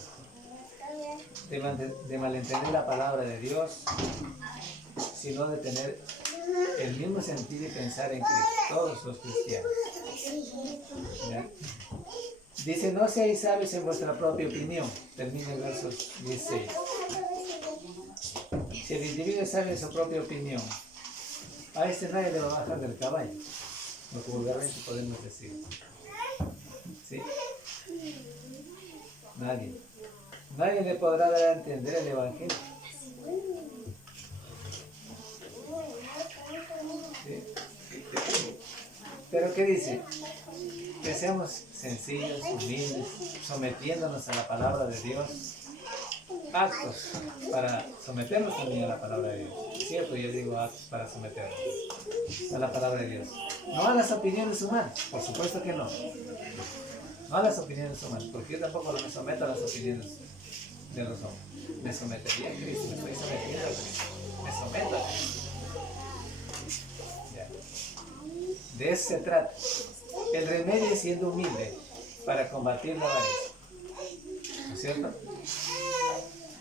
de malentender la palabra de Dios, sino de tener el mismo sentir y pensar en Cristo, todos los cristianos. ¿Ya? Dice, no seáis sabios en vuestra propia opinión, termina el verso 16. Si el individuo es sabio en su propia opinión, a este nadie le va a bajar del caballo, lo que vulgarmente podemos decir. ¿Sí? Nadie. Nadie le podrá dar a entender el Evangelio. ¿Sí? Pero ¿qué dice? Que seamos sencillos, humildes, sometiéndonos a la palabra de Dios. Actos para someternos también a la palabra de Dios. Cierto, yo digo actos para someternos a la palabra de Dios. No a las opiniones humanas, por supuesto que no. No a las opiniones humanas, porque yo tampoco me someto a las opiniones de los hombres. Me sometería a Cristo, me estoy sometiendo a Cristo. Me someto a Cristo. Ya. De eso se trata. El remedio es siendo humilde para combatir la avaricia. ¿No es cierto?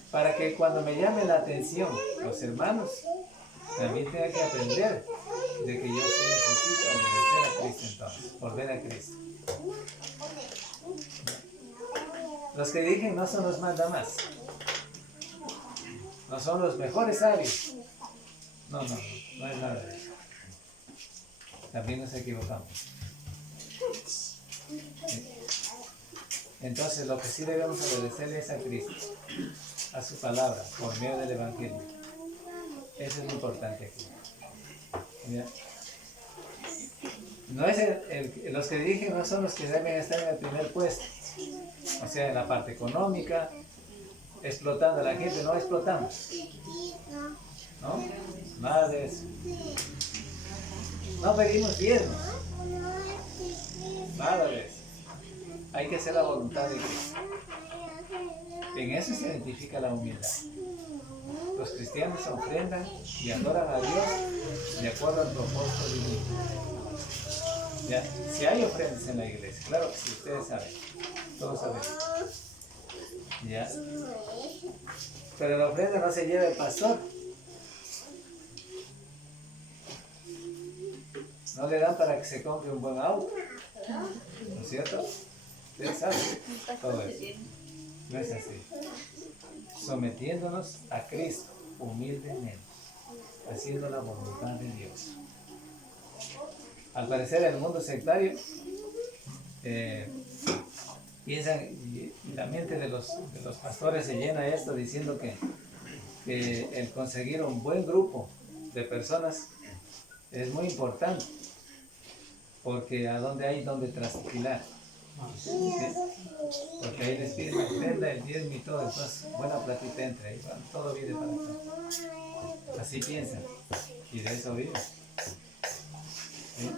Para que cuando me llame la atención los hermanos, también tengan que aprender de que yo sí necesito obedecer a Cristo entonces, volver a Cristo. Los que dirigen no son los mandamás, no son los mejores sabios. No es nada de eso. También nos equivocamos. ¿Sí? Entonces lo que sí debemos obedecer es a Cristo, a su palabra, por medio del Evangelio. Eso es lo importante aquí. ¿Ya? No es los que dirigen no son los que deben estar en el primer puesto, o sea, en la parte económica, explotando a la gente, no explotamos, ¿no? Nada de eso. No pedimos diezmos, nada de eso. Hay que hacer la voluntad de Cristo. En eso se identifica la humildad. Los cristianos ofrendan y adoran a Dios de acuerdo al propósito divino. ¿Ya? Si hay ofrendas en la iglesia, claro que sí, ustedes saben, todos saben. ¿Ya? Pero la ofrenda no se lleva el pastor. No le dan para que se compre un buen auto, ¿no es cierto? Ustedes saben todo eso. No es así. Sometiéndonos a Cristo humildemente, haciendo la voluntad de Dios. Al parecer el mundo sectario piensan, y la mente de los pastores se llena de esto diciendo que el conseguir un buen grupo de personas es muy importante, porque a donde hay donde trasquilar. ¿Sí? Porque ahí les piden la ofrenda, el diezmo y todo, entonces buena platita entra ahí, todo viene para acá. Así piensan, y de eso viven. ¿Sí?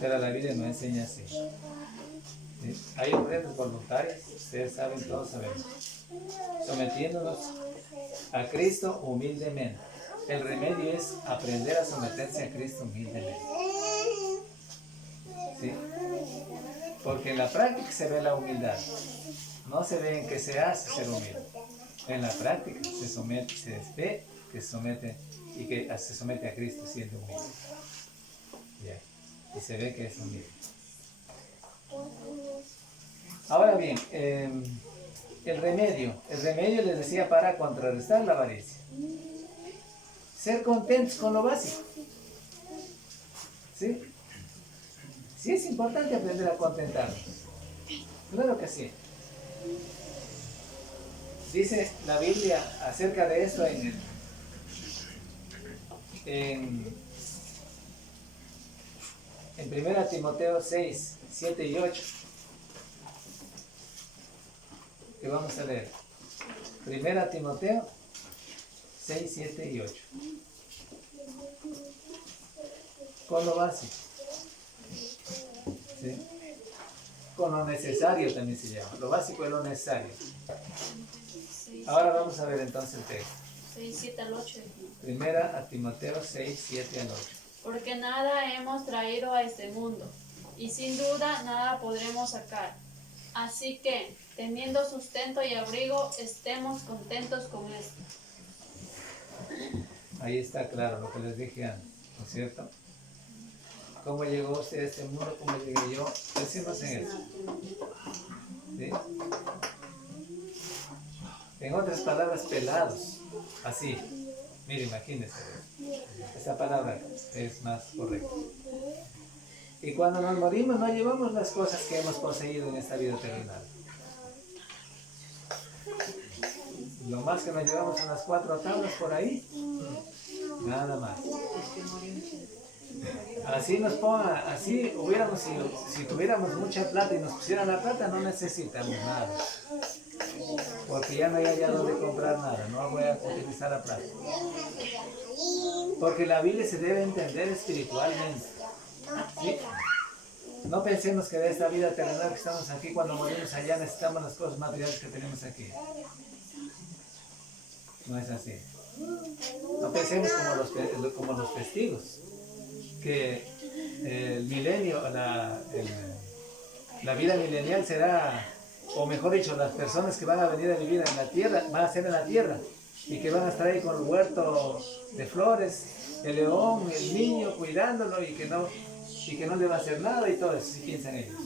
Pero la Biblia no enseña así. ¿Sí? Hay ofrendas voluntarias, ustedes saben, todos sabemos. Sometiéndonos a Cristo humildemente. El remedio es aprender a someterse a Cristo humildemente. ¿Sí? Porque en la práctica se ve la humildad. No se ve en que se hace ser humilde. En la práctica se ve que se somete y que se somete a Cristo siendo humilde. Yeah. Y se ve que es humilde. Ahora bien, el remedio les decía para contrarrestar la avaricia. Ser contentos con lo básico. ¿Sí? Sí es importante aprender a contentarnos. Claro que sí. Dice la Biblia acerca de esto en 1 Timoteo 6, 7 y 8. Que vamos a leer. 1 Timoteo 6, 7 y 8. Con lo básico. ¿Sí? Con lo necesario también se llama. Lo básico es lo necesario. Ahora vamos a ver entonces el texto. 6, 7 al 8. 1 Timoteo 6, 7 al 8. Porque nada hemos traído a este mundo, y sin duda nada podremos sacar. Así que, teniendo sustento y abrigo, estemos contentos con esto. Ahí está claro lo que les dije antes, ¿no es cierto? ¿Cómo llegó usted a este mundo? ¿Cómo llegué yo? Decimos en eso. ¿Sí? En otras palabras, pelados. Así. Mire, imagínense. Esa palabra es más correcta. Y cuando nos morimos, no llevamos las cosas que hemos poseído en esta vida terrenal. Lo más que nos llevamos son las 4 tablas por ahí. Nada más. Así nos ponga, así hubiéramos, si tuviéramos mucha plata y nos pusieran la plata, no necesitamos nada. Porque ya no hay allá donde comprar nada, no voy a utilizar la plata. Porque la Biblia se debe entender espiritualmente. ¿Sí? No pensemos que de esta vida terrenal que estamos aquí, cuando morimos allá necesitamos las cosas materiales que tenemos aquí. No es así. No pensemos como los testigos, que el milenio, la vida milenial será, o mejor dicho, las personas que van a venir a vivir en la tierra, van a ser en la tierra, y que van a estar ahí con el huerto de flores, el león, el niño, cuidándolo, y que no le va a hacer nada, y todo eso, si piensan ellos.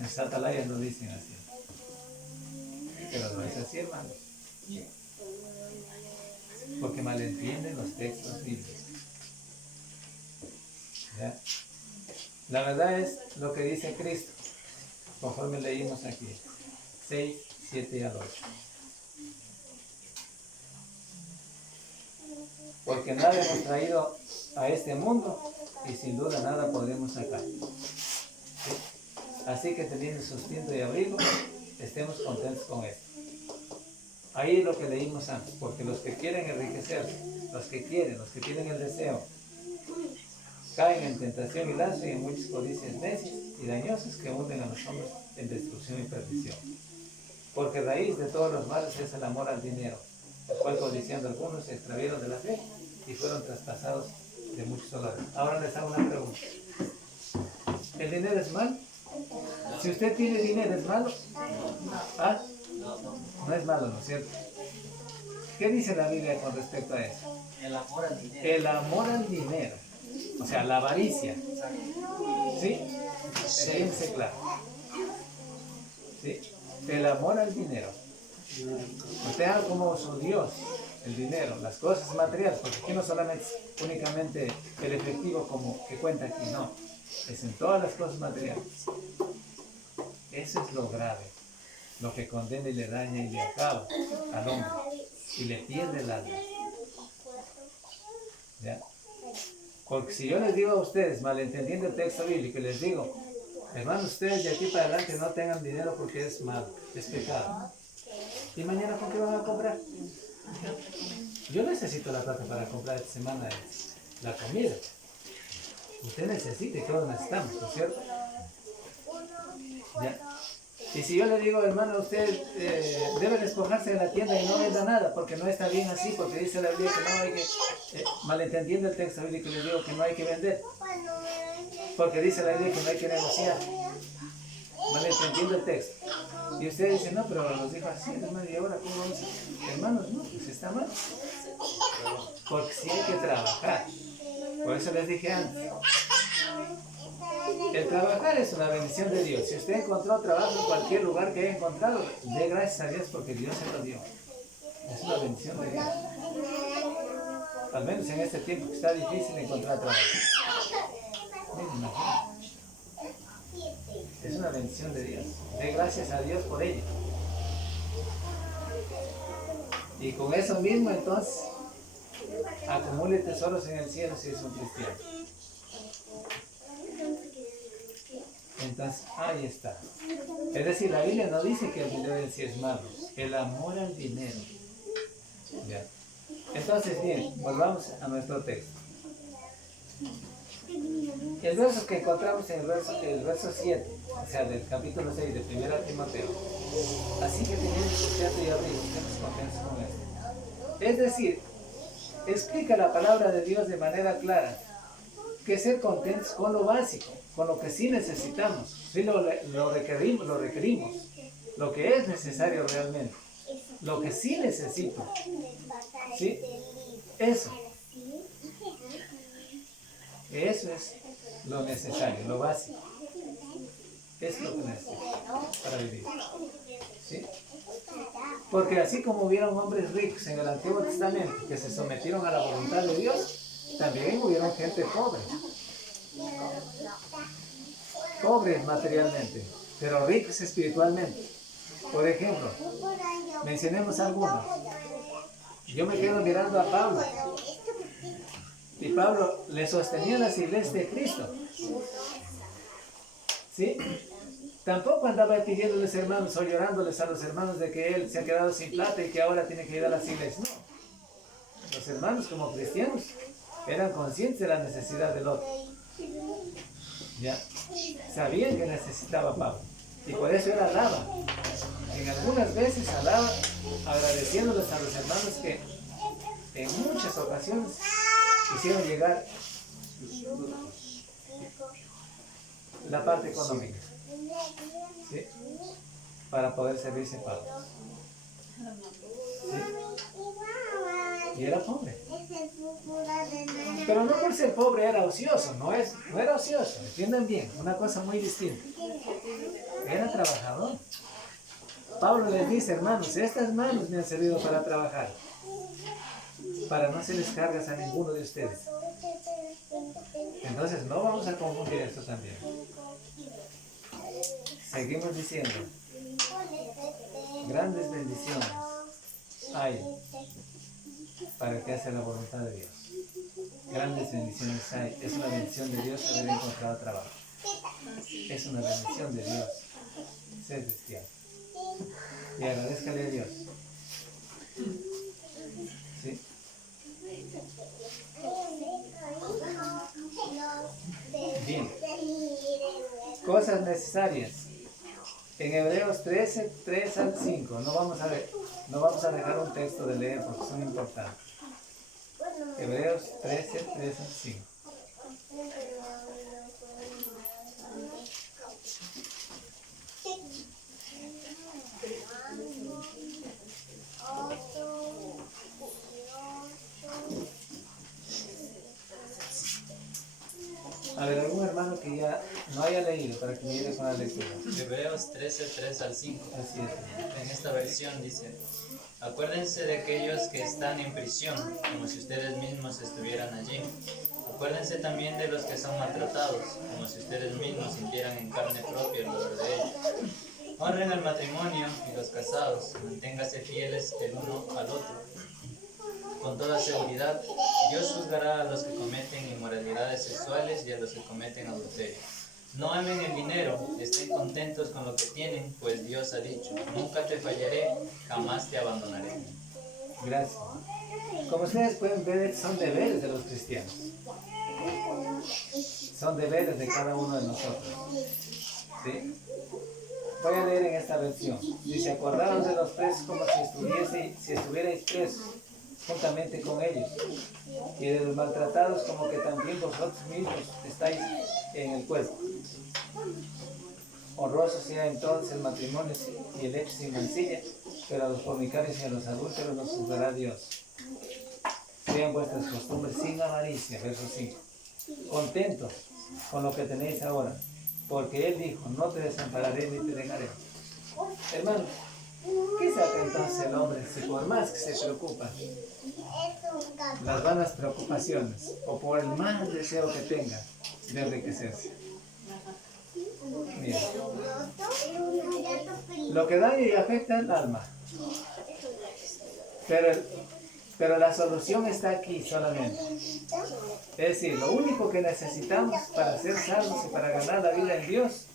En Santa Laia lo dicen así. Pero no es así, hermanos. Porque malentienden los textos bíblicos. ¿Ya? La verdad es lo que dice Cristo, conforme leímos aquí, 6, 7 al 8. Porque nada hemos traído a este mundo y sin duda nada podremos sacar. ¿Sí? Así que teniendo sustento y abrigo, estemos contentos con esto. Ahí es lo que leímos antes, porque los que quieren enriquecerse, los que tienen el deseo, caen en tentación y lazo y en muchas codicias necias y dañosas que hunden a los hombres en destrucción y perdición. Porque raíz de todos los males es el amor al dinero, el cual codiciando algunos se extraviaron de la fe y fueron traspasados de muchos dolores. Ahora les hago una pregunta. ¿El dinero es malo? Si usted tiene dinero, ¿es malo? ¿Ah? No es malo, ¿no es cierto? ¿Qué dice la Biblia con respecto a eso? El amor al dinero. El amor al dinero. O sea, la avaricia. ¿Sí? Fíjense claro. ¿Sí? El amor al dinero. Usted haga como su Dios, el dinero, las cosas materiales, porque aquí no solamente es únicamente el efectivo como que cuenta aquí, no. Es en todas las cosas materiales. Eso es lo grave. Lo que condena y le daña y le acaba al hombre. Y le pierde el alma. ¿Ya? Porque si yo les digo a ustedes, malentendiendo el texto bíblico, y les digo, hermanos, ustedes de aquí para adelante no tengan dinero porque es malo, es pecado. ¿Y mañana con qué van a comprar? Yo necesito la plata para comprar esta semana la comida. Usted necesita y todos necesitamos, ¿no es cierto? ¿Ya? Y si yo le digo, hermano, usted debe despojarse de la tienda y no venda nada, porque no está bien así, porque dice la Biblia que no hay que, malentendiendo el texto bíblico, les digo que no hay que vender, porque dice la Biblia que no hay que negociar, malentendiendo el texto. Y usted dice, no, pero nos dijo así, hermano, ¿y ahora cómo vamos a...? Hermanos, no, pues está mal, porque sí hay que trabajar. Por eso les dije antes. El trabajar es una bendición de Dios. Si usted encontró trabajo en cualquier lugar que haya encontrado, dé gracias a Dios porque Dios se lo dio. Es una bendición de Dios. Al menos en este tiempo que está difícil encontrar trabajo. Miren, Es una bendición de Dios. Dé gracias a Dios por ello. Y con eso mismo, entonces, acumule tesoros en el cielo si es un cristiano. Entonces, ahí está. Es decir, la Biblia no dice que el dinero en sí es malo. El amor al dinero. ¿Ya? Entonces, bien, volvamos a nuestro texto. El verso que encontramos en el verso 7, o sea, del capítulo 6 de 1 Timoteo. Así que teniendo teatro y abrigo, estemos contentos con esto. Es decir, explica la palabra de Dios de manera clara, que ser contentos con lo básico, con lo que sí necesitamos, sí lo requerimos, lo que es necesario realmente, lo que sí necesito, ¿sí? Eso es lo necesario, lo básico. Es lo que necesito para vivir. ¿Sí? Porque así como hubieron hombres ricos en el Antiguo Testamento que se sometieron a la voluntad de Dios, también hubieron gente pobre. Pobres materialmente, pero ricos espiritualmente. Por ejemplo, mencionemos algunos. Yo me quedo mirando a Pablo. Y Pablo le sostenía las iglesias de Cristo. ¿Sí? Tampoco andaba pidiéndoles hermanos o llorándoles a los hermanos de que él se ha quedado sin plata y que ahora tiene que ir a las iglesias. No. Los hermanos como cristianos eran conscientes de la necesidad del otro. ¿Ya? Sabían que necesitaba Pablo. Y por eso él alaba. En algunas veces alaba agradeciéndoles a los hermanos que en muchas ocasiones hicieron llegar la parte económica, ¿sí? Para poder servirse Pablo. ¿Sí? Y era pobre. Pero no por ser pobre era ocioso, no era ocioso, entiendan bien, una cosa muy distinta. Era trabajador. Pablo les dice, hermanos, estas manos me han servido para trabajar, para no hacerles cargas a ninguno de ustedes. Entonces no vamos a confundir esto también. Seguimos diciendo, grandes bendiciones hay para el que hace la voluntad de Dios. Grandes bendiciones hay. Es una bendición de Dios haber encontrado trabajo. Es una bendición de Dios ser cristiano. Y agradezcale a Dios. ¿Sí? Bien. Cosas necesarias. En Hebreos 13, 3 al 5. No vamos a dejar un texto de leer porque son importantes. Hebreos 13, 3 al 5. A ver, algún hermano que ya no haya leído para que me ayude con la lectura. Hebreos 13, 3 al 5. Así es. En esta versión dice: acuérdense de aquellos que están en prisión, como si ustedes mismos estuvieran allí. Acuérdense también de los que son maltratados, como si ustedes mismos sintieran en carne propia el dolor de ellos. Honren el matrimonio y los casados, manténganse fieles el uno al otro. Con toda seguridad, Dios juzgará a los que cometen inmoralidades sexuales y a los que cometen adulterio. No amen el dinero, estén contentos con lo que tienen, pues Dios ha dicho: nunca te fallaré, jamás te abandonaré. Gracias. Como ustedes pueden ver, son deberes de los cristianos. Son deberes de cada uno de nosotros. ¿Sí? Voy a leer en esta versión. Dice: acordaos de los presos como si estuvierais presos juntamente con ellos, y de los maltratados como que también vosotros mismos estáis en el cuerpo. Honroso sea entonces el matrimonio y el hecho sin mancilla, pero a los fornicarios y a los adúlteros los juzgará Dios. Sean vuestras costumbres sin avaricia, verso 5. Contentos con lo que tenéis ahora, porque Él dijo: no te desampararé ni te dejaré. Hermanos, ¿qué saca entonces el hombre si por más que se preocupa, las vanas preocupaciones o por el mal deseo que tenga de enriquecerse? Mira, lo que daña y afecta al alma. Pero la solución está aquí solamente. Es decir, lo único que necesitamos para ser salvos y para ganar la vida en Dios,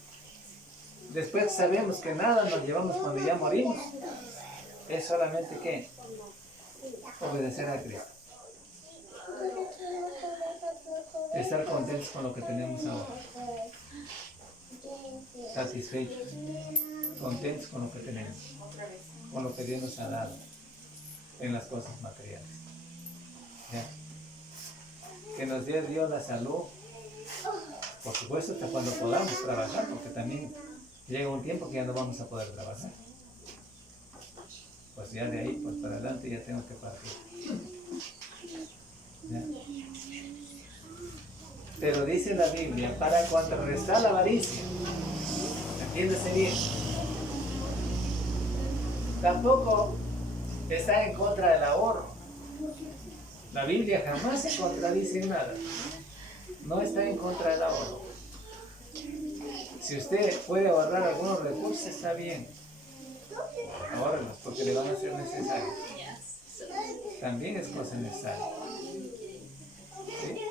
después sabemos que nada nos llevamos cuando ya morimos, es solamente que obedecer a Cristo. Estar contentos con lo que tenemos ahora. Satisfechos. Contentos con lo que tenemos. Con lo que Dios nos ha dado en las cosas materiales. ¿Ya? Que nos dé Dios la salud. Por supuesto, hasta cuando podamos trabajar, porque también llega un tiempo que ya no vamos a poder trabajar. Pues ya de ahí, pues para adelante ya tengo que partir. ¿Ya? Pero dice la Biblia, para contrarrestar la avaricia, entiéndase bien, tampoco está en contra del ahorro. La Biblia jamás se contradice en nada. No está en contra del ahorro. Si usted puede ahorrar algunos recursos, está bien. Ahórralos, porque le van a ser necesarios. También es cosa necesaria. ¿Sí?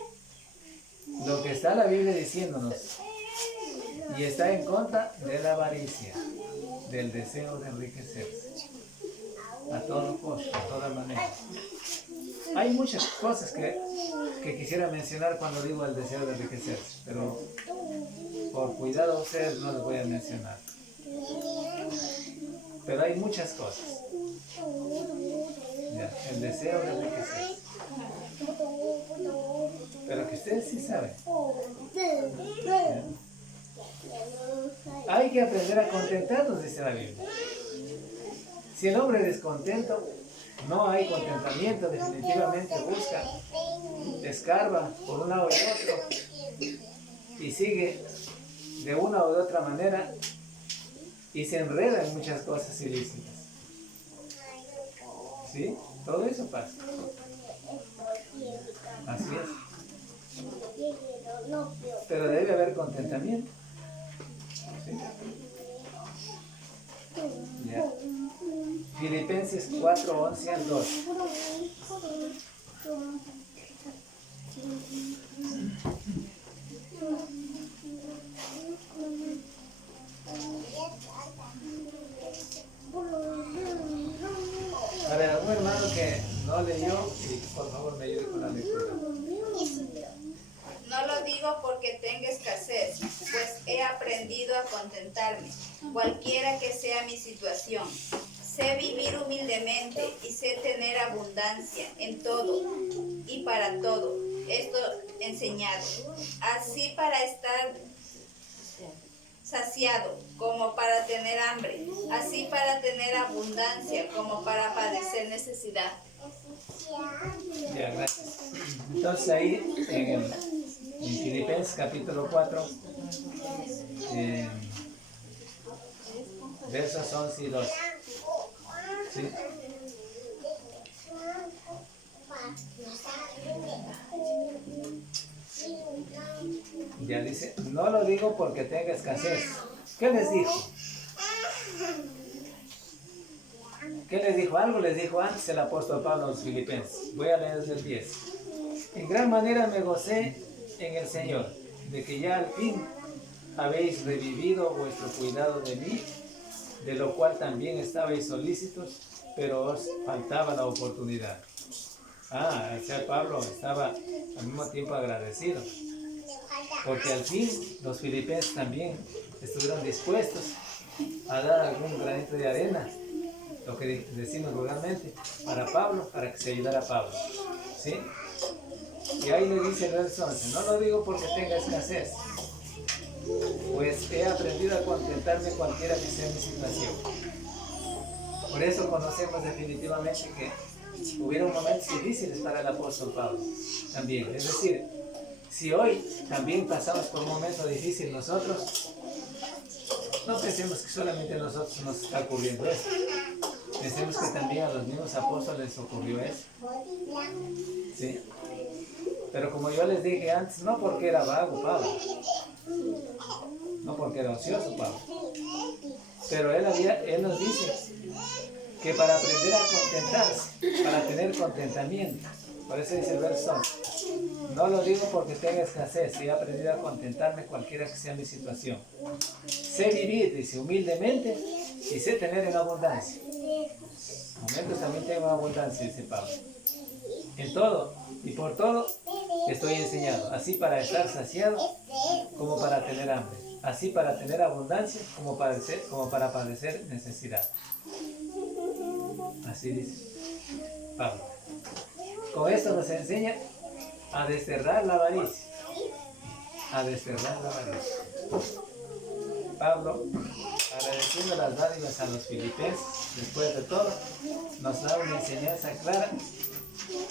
Lo que está la Biblia diciéndonos, y está en contra de la avaricia, del deseo de enriquecerse, a todo costo, a toda manera. Hay muchas cosas que quisiera mencionar cuando digo el deseo de enriquecerse, pero por cuidado a ustedes no les voy a mencionar. Pero hay muchas cosas. Ya, el deseo de enriquecerse. Pero que ustedes sí saben. ¿Ya? Hay que aprender a contentarnos, dice la Biblia. Si el hombre es descontento, no hay contentamiento, definitivamente busca, escarba por un lado y otro, y sigue de una u otra manera, y se enreda en muchas cosas ilícitas. ¿Sí? Todo eso pasa. Así es. Pero debe haber contentamiento. ¿Sí? Ya. Filipenses 4, 11 al 12. A ver, algún hermano que no leyó, y por favor me ayude con la lectura. No lo digo porque tenga escasez, pues he aprendido a contentarme, cualquiera que sea mi situación. Sé vivir humildemente y sé tener abundancia en todo y para todo. Esto enseñado, así para estar saciado como para tener hambre, así para tener abundancia como para padecer necesidad. Ya, gracias. Entonces ahí en Filipenses capítulo 4, versos 11 y 12. ¿Sí? Ya dice, no lo digo porque tenga escasez. ¿Qué les dijo? ¿Qué les dijo? Algo les dijo antes el apóstol Pablo a los filipenses. Voy a leer desde el 10. En gran manera me gocé en el Señor, de que ya al fin habéis revivido vuestro cuidado de mí, de lo cual también estabais solícitos, pero os faltaba la oportunidad. O sea, Pablo estaba al mismo tiempo agradecido, porque al fin los filipenses también estuvieron dispuestos a dar algún granito de arena, lo que decimos vulgarmente, para Pablo, para que se ayudara a Pablo. ¿Sí? Y ahí le dice el verso 11, no lo digo porque tenga escasez, pues he aprendido a contentarme cualquiera que sea mi situación. Por eso conocemos definitivamente que hubieron momentos difíciles para el apóstol Pablo también. Es decir, si hoy también pasamos por un momento difícil nosotros, no pensemos que solamente a nosotros nos está ocurriendo esto. Pensemos que también a los mismos apóstoles les ocurrió eso. ¿Sí? Pero como yo les dije antes, no porque era vago Pablo, no porque era ocioso Pablo. Pero él nos dice que para aprender a contentarse, para tener contentamiento, por eso dice el verso 11, no lo digo porque tenga escasez, he aprendido a contentarme cualquiera que sea mi situación. Sé vivir, dice, humildemente y sé tener en abundancia. Momentos también tengo abundancia, dice Pablo. En todo y por todo estoy enseñado, así para estar saciado como para tener hambre, así para tener abundancia como para padecer necesidad. Así dice Pablo. Con esto nos enseña a desterrar la avaricia. A desterrar la avaricia. Pablo, agradeciendo las dádivas a los filipenses, después de todo, nos da una enseñanza clara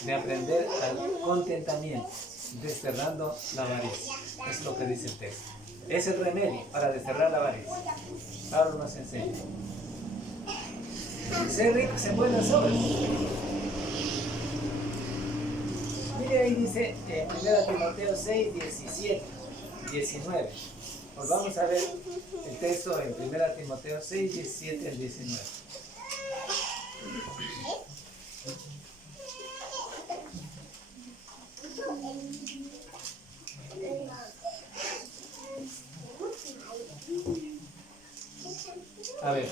de aprender al contentamiento, desterrando la avaricia. Es lo que dice el texto. Es el remedio para desterrar la avaricia. Pablo nos enseña. Ser ricos en buenas obras. Mire ahí dice en 1 Timoteo 6, 17, 19. Pues vamos a ver el texto en 1 Timoteo 6, 17 al 19. A ver,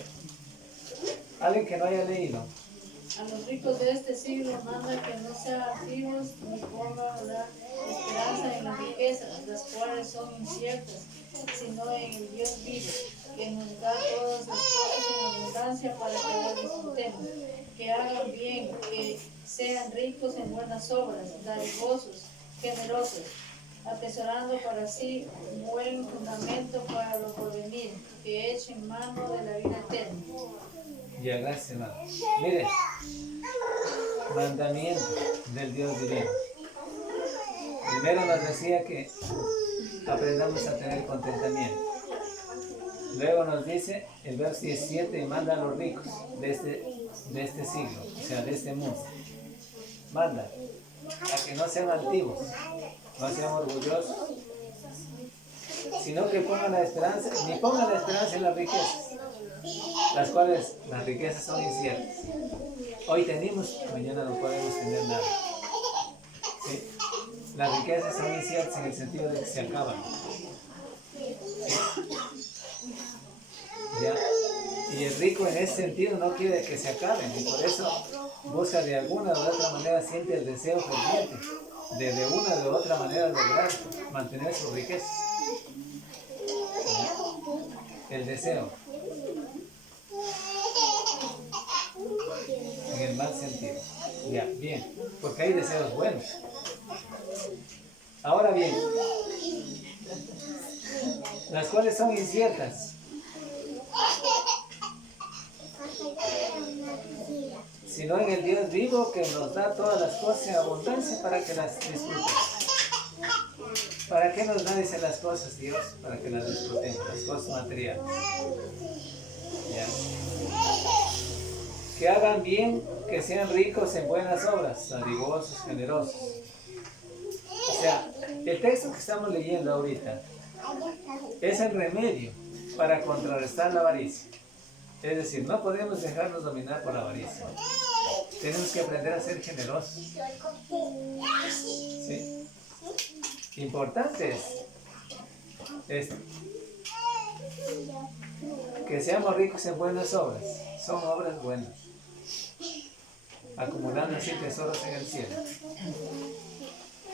alguien que no haya leído. A los ricos de este siglo manda que no sean altivos ni pongan la esperanza en las riquezas, las cuales son inciertas, sino en el Dios vivo, que nos da todas las cosas en abundancia para que las disfrutemos. Que hagan bien, que sean ricos en buenas obras, dadivosos, generosos, atesorando para sí un buen fundamento para lo porvenir, que echen mano de la vida eterna. Ya, gracias, hermano. Mire, mandamiento del Dios divino. Primero nos decía que aprendamos a tener contentamiento. Luego nos dice el verso 17, manda a los ricos de este siglo, o sea, de este mundo. Manda a que no sean altivos, no sean orgullosos, sino que pongan la esperanza, ni pongan la esperanza en las riquezas, las cuales las riquezas son inciertas. Hoy tenemos, mañana no podemos tener nada. ¿Sí? Las riquezas son inciertas en el sentido de que se acaban. ¿Ya? Y el rico en ese sentido no quiere que se acaben, y por eso busca de alguna u otra manera, siente el deseo ferviente de una u otra manera lograr mantener su riqueza. El deseo. En el mal sentido. Ya, bien, porque hay deseos buenos. Ahora bien, las cuales son inciertas. Sino en el Dios vivo que nos da todas las cosas en abundancia para que las disfrutemos. ¿Para qué nos da, dice, las cosas Dios? Para que las disfrutemos, las cosas materiales. ¿Ya? Que hagan bien, que sean ricos en buenas obras, dadivosos, generosos. O sea, el texto que estamos leyendo ahorita es el remedio para contrarrestar la avaricia. Es decir, no podemos dejarnos dominar por la avaricia. Tenemos que aprender a ser generosos. ¿Sí? Importante es esto. Que seamos ricos en buenas obras. Son obras buenas. Acumulando así tesoros en el cielo.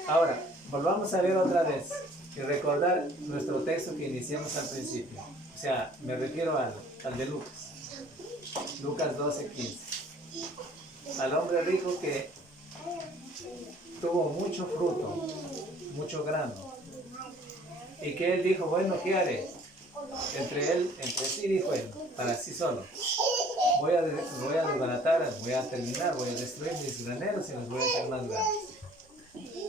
Ahora, volvamos a ver otra vez y recordar nuestro texto que iniciamos al principio. O sea, me refiero al de Lucas. Lucas 12:15. Al hombre rico que tuvo mucho fruto, mucho grano. Y que él dijo, bueno, ¿qué haré? Entre sí dijo él, para sí solo. Voy a desbaratar, voy a terminar, voy a destruir mis graneros y los voy a hacer más grandes.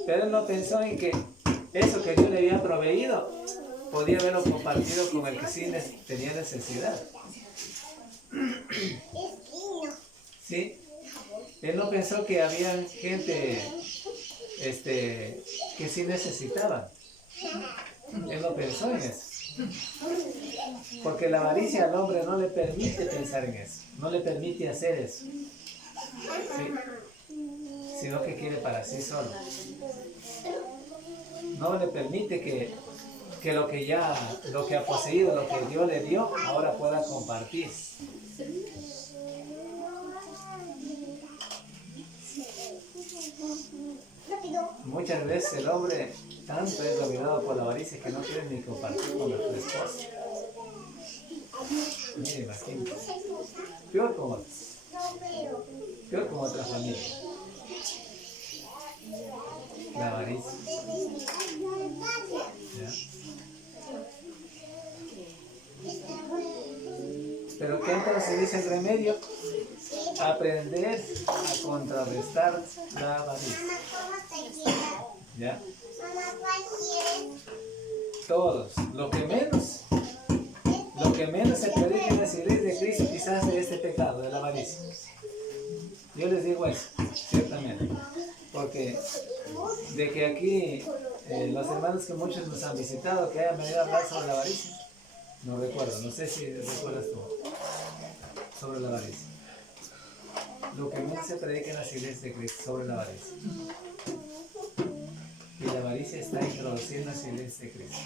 Pero él no pensó en que eso que Dios le había proveído podía haberlo compartido con el que sí tenía necesidad. ¿Sí? Él no pensó que había gente que sí necesitaba. Él no pensó en eso. Porque la avaricia al hombre no le permite pensar en eso, no le permite hacer eso, ¿sí? Sino que quiere para sí solo. No le permite que lo que ha poseído, lo que Dios le dio, ahora pueda compartir. Muchas veces el hombre tanto es dominado por la avaricia que no quiere ni compartir con su esposa. Mire, imagínate. Peor como otra familia. La avaricia. ¿Ya? Pero ¿qué entonces dice el remedio? Aprender a contrarrestar la avaricia. ¿Ya? Todos, lo que menos se predica en las iglesias de Cristo quizás de este pecado, de la avaricia. Yo les digo eso, ciertamente, porque de que aquí los hermanos que muchos nos han visitado, que hayan venido a hablar sobre la avaricia, no recuerdo, no sé si recuerdas tú, sobre la avaricia. Lo que menos se predica en las iglesias de Cristo sobre la avaricia. Y la avaricia está introducida en las iglesias de Cristo.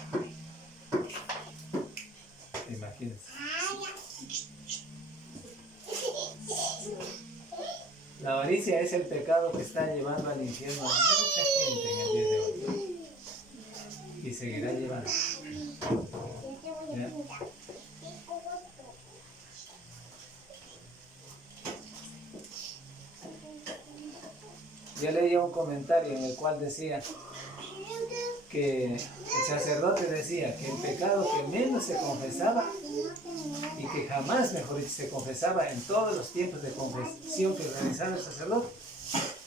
Imagínense. La avaricia es el pecado que está llevando al infierno a mucha gente en el día de hoy. Y seguirá llevando. ¿Ya? Yo leía un comentario en el cual decía que el sacerdote decía que el pecado que menos se confesaba y que jamás, mejor dicho, se confesaba en todos los tiempos de confesión que realizaba el sacerdote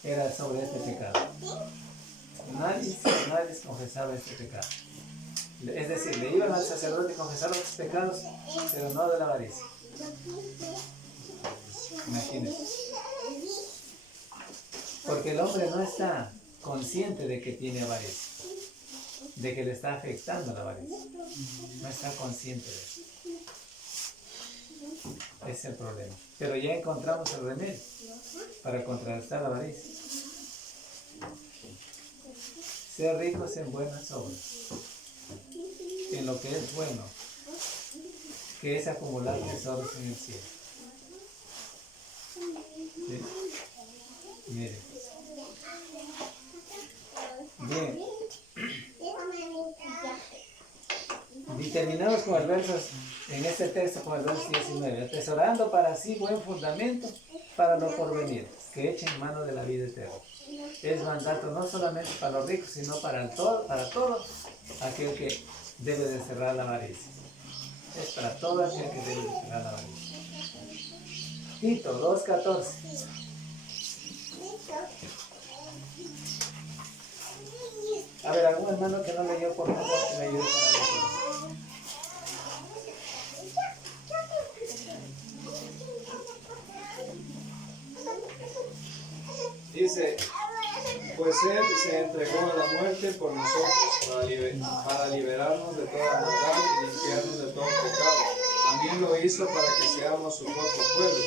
era sobre este pecado. Nadie confesaba este pecado. Es decir, le iban al sacerdote y confesaban los pecados, pero no de la avaricia. Imagínense. Porque el hombre no está consciente de que tiene avaricia, de que le está afectando la avaricia. No está consciente de eso. Ese es el problema. Pero ya encontramos el remedio para contrarrestar la avaricia. Ser ricos en buenas obras, en lo que es bueno, que es acumular tesoros en el cielo. ¿Sí? Miren. Bien. Y terminamos con el verso, en este texto con el verso 19. Atesorando para sí buen fundamento para lo porvenir, que echen mano de la vida eterna. Es mandato no solamente para los ricos, sino para todo aquel que debe de cerrar la avaricia. Es para todo aquel que debe de cerrar la avaricia. Tito 2:14. A ver, algún hermano que no leyó, por favor, que me ayude con la lectura. Dice, pues Él se entregó a la muerte por nosotros, para liberarnos de toda maldad y limpiarnos de todo pecado. También lo hizo para que seamos su propio pueblo,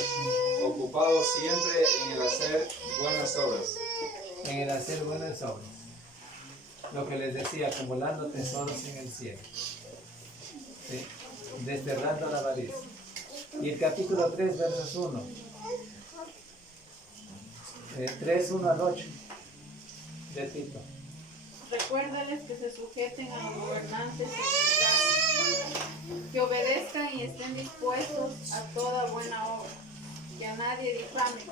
ocupados siempre en el hacer buenas obras. En el hacer buenas obras. Lo que les decía, acumulando tesoros en el cielo. ¿Sí? Desterrando la avaricia. Y el capítulo 3, versos 1. 3:1 al 8 de Tito. Recuérdales que se sujeten a los gobernantes que obedezcan y estén dispuestos a toda buena obra, que a nadie difamen,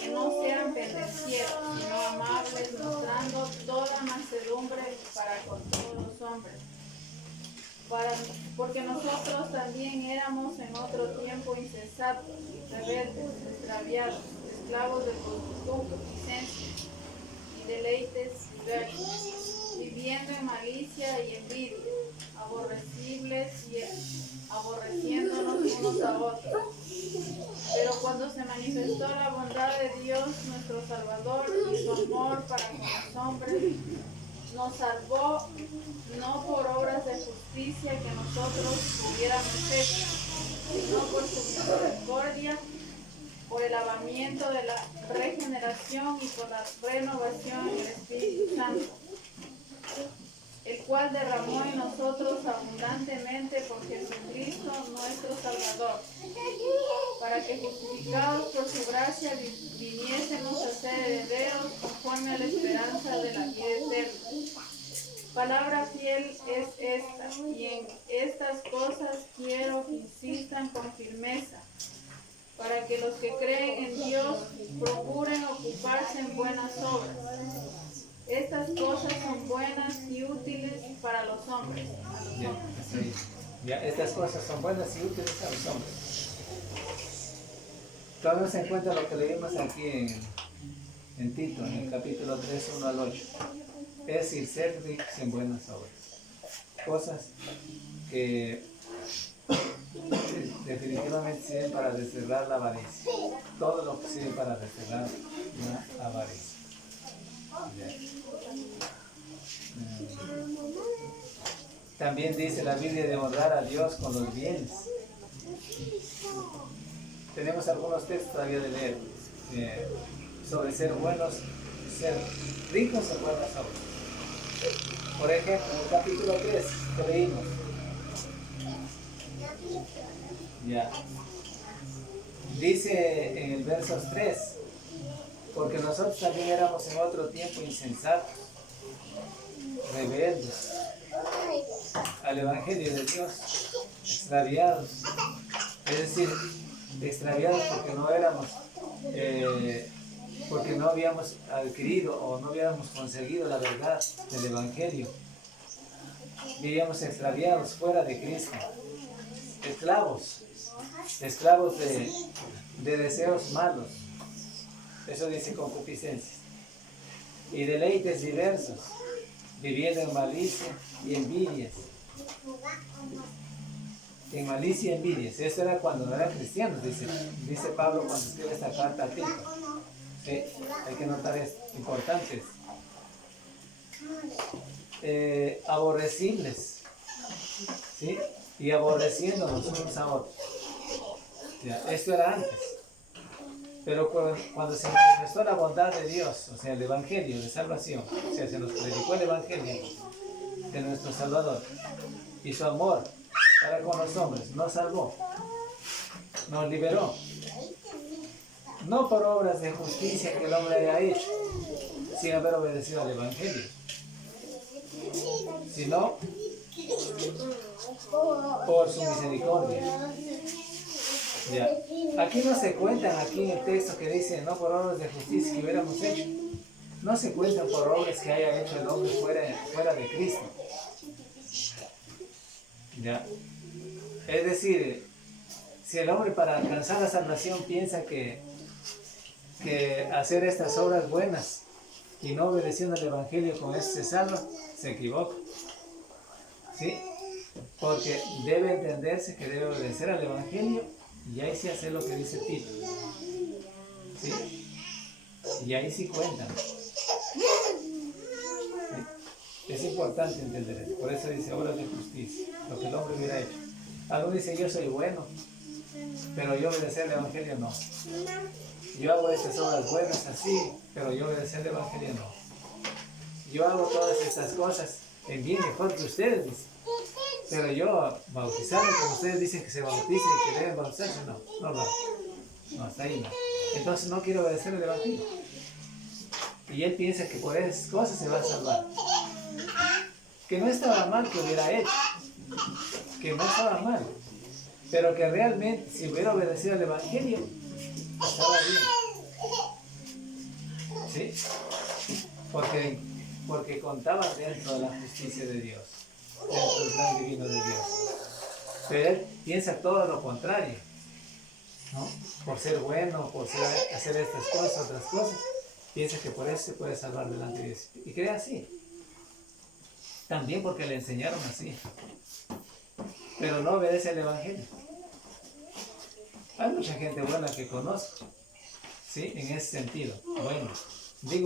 que no sean bendecieros, sino amables, mostrando toda mansedumbre para con todos los hombres. Porque nosotros también éramos en otro tiempo insensatos, rebeldes, extraviados, esclavos de concupiscencia y deleites diversos, viviendo en malicia y envidia, aborrecibles y aborreciéndonos unos a otros. Pero cuando se manifestó la bondad de Dios nuestro Salvador y su amor para con los hombres, nos salvó no por obras de justicia que nosotros hubiéramos hecho, sino por su misericordia, por el lavamiento de la regeneración y por la renovación en el Espíritu Santo, el cual derramó en nosotros abundantemente por Jesucristo nuestro Salvador, para que justificados por su gracia viniésemos a ser herederos conforme a la esperanza de la vida eterna. Palabra fiel es esta, y en estas cosas quiero que insistan con firmeza, para que los que creen en Dios procuren ocuparse en buenas obras. Estas cosas son buenas y útiles para los hombres. Ya, estas cosas son buenas y útiles a los hombres. Tomemos en cuenta lo que leímos aquí en Tito, en el capítulo 3, 1 al 8. Es decir, ser ricos en buenas obras. Cosas que definitivamente sirven para desterrar la avaricia. Todo lo que sirve para desterrar la avaricia. También dice la Biblia de honrar a Dios con los bienes. Tenemos algunos textos todavía de leer sobre ser buenos, ser ricos en buenas obras. Por ejemplo, en el capítulo 3 que leímos. Ya. Dice en el verso 3, porque nosotros también éramos en otro tiempo insensatos, rebeldes al Evangelio de Dios, extraviados. Es decir, extraviados porque no éramos, porque no habíamos adquirido o no habíamos conseguido la verdad del Evangelio. Vivíamos extraviados fuera de Cristo, esclavos de deseos malos. Eso dice concupiscencias. Y deleites diversos, viviendo en malicia y envidias. En malicia y envidias. Eso era cuando no eran cristianos, dice Pablo cuando escribe esta carta a Tito. ¿Sí? Hay que notar esto, importante. Aborrecibles. ¿Sí? Y aborreciéndonos unos a otros. Ya, esto era antes. Pero cuando se manifestó la bondad de Dios, o sea, el Evangelio de salvación, o sea, se nos predicó el Evangelio de nuestro Salvador, y su amor para con los hombres nos salvó, nos liberó, no por obras de justicia que el hombre haya hecho, sin haber obedecido al Evangelio, sino por su misericordia. Ya. Aquí no se cuentan, aquí en el texto que dice, no por obras de justicia que hubiéramos hecho, no se cuentan por obras que haya hecho el hombre fuera de Cristo. ¿Ya? Es decir, si el hombre para alcanzar la salvación piensa que hacer estas obras buenas y no obedeciendo al Evangelio con eso se salva, se equivoca. ¿Sí? Porque debe entenderse que debe obedecer al Evangelio y ahí sí hacer lo que dice Tito. ¿Sí? Y ahí sí cuentan. ¿Sí? Es importante entender eso. Por eso dice obras de justicia, lo que el hombre hubiera hecho. Alguno dice yo soy bueno, pero yo obedecer el Evangelio no. Yo hago estas obras buenas así, pero yo obedecer el Evangelio no. Yo hago todas estas cosas en bien mejor que ustedes, dicen. Pero yo bautizarme como ustedes dicen que se bauticen y que deben bautizarse, no, hasta ahí no. Entonces no quiero obedecer el Evangelio. Y él piensa que por esas cosas se va a salvar. Que no estaba mal que hubiera hecho, que no estaba mal, pero que realmente si hubiera obedecido al Evangelio, estaba bien. ¿Sí? Porque contaba dentro de la justicia de Dios, dentro del plan divino de Dios. Pero él piensa todo lo contrario, ¿no? Por ser bueno, por hacer estas cosas, otras cosas, piensa que por eso se puede salvar delante de Dios. Y cree así. También porque le enseñaron así. Pero no obedece al Evangelio. Hay mucha gente buena que conozco, ¿sí? En ese sentido. Bueno, digo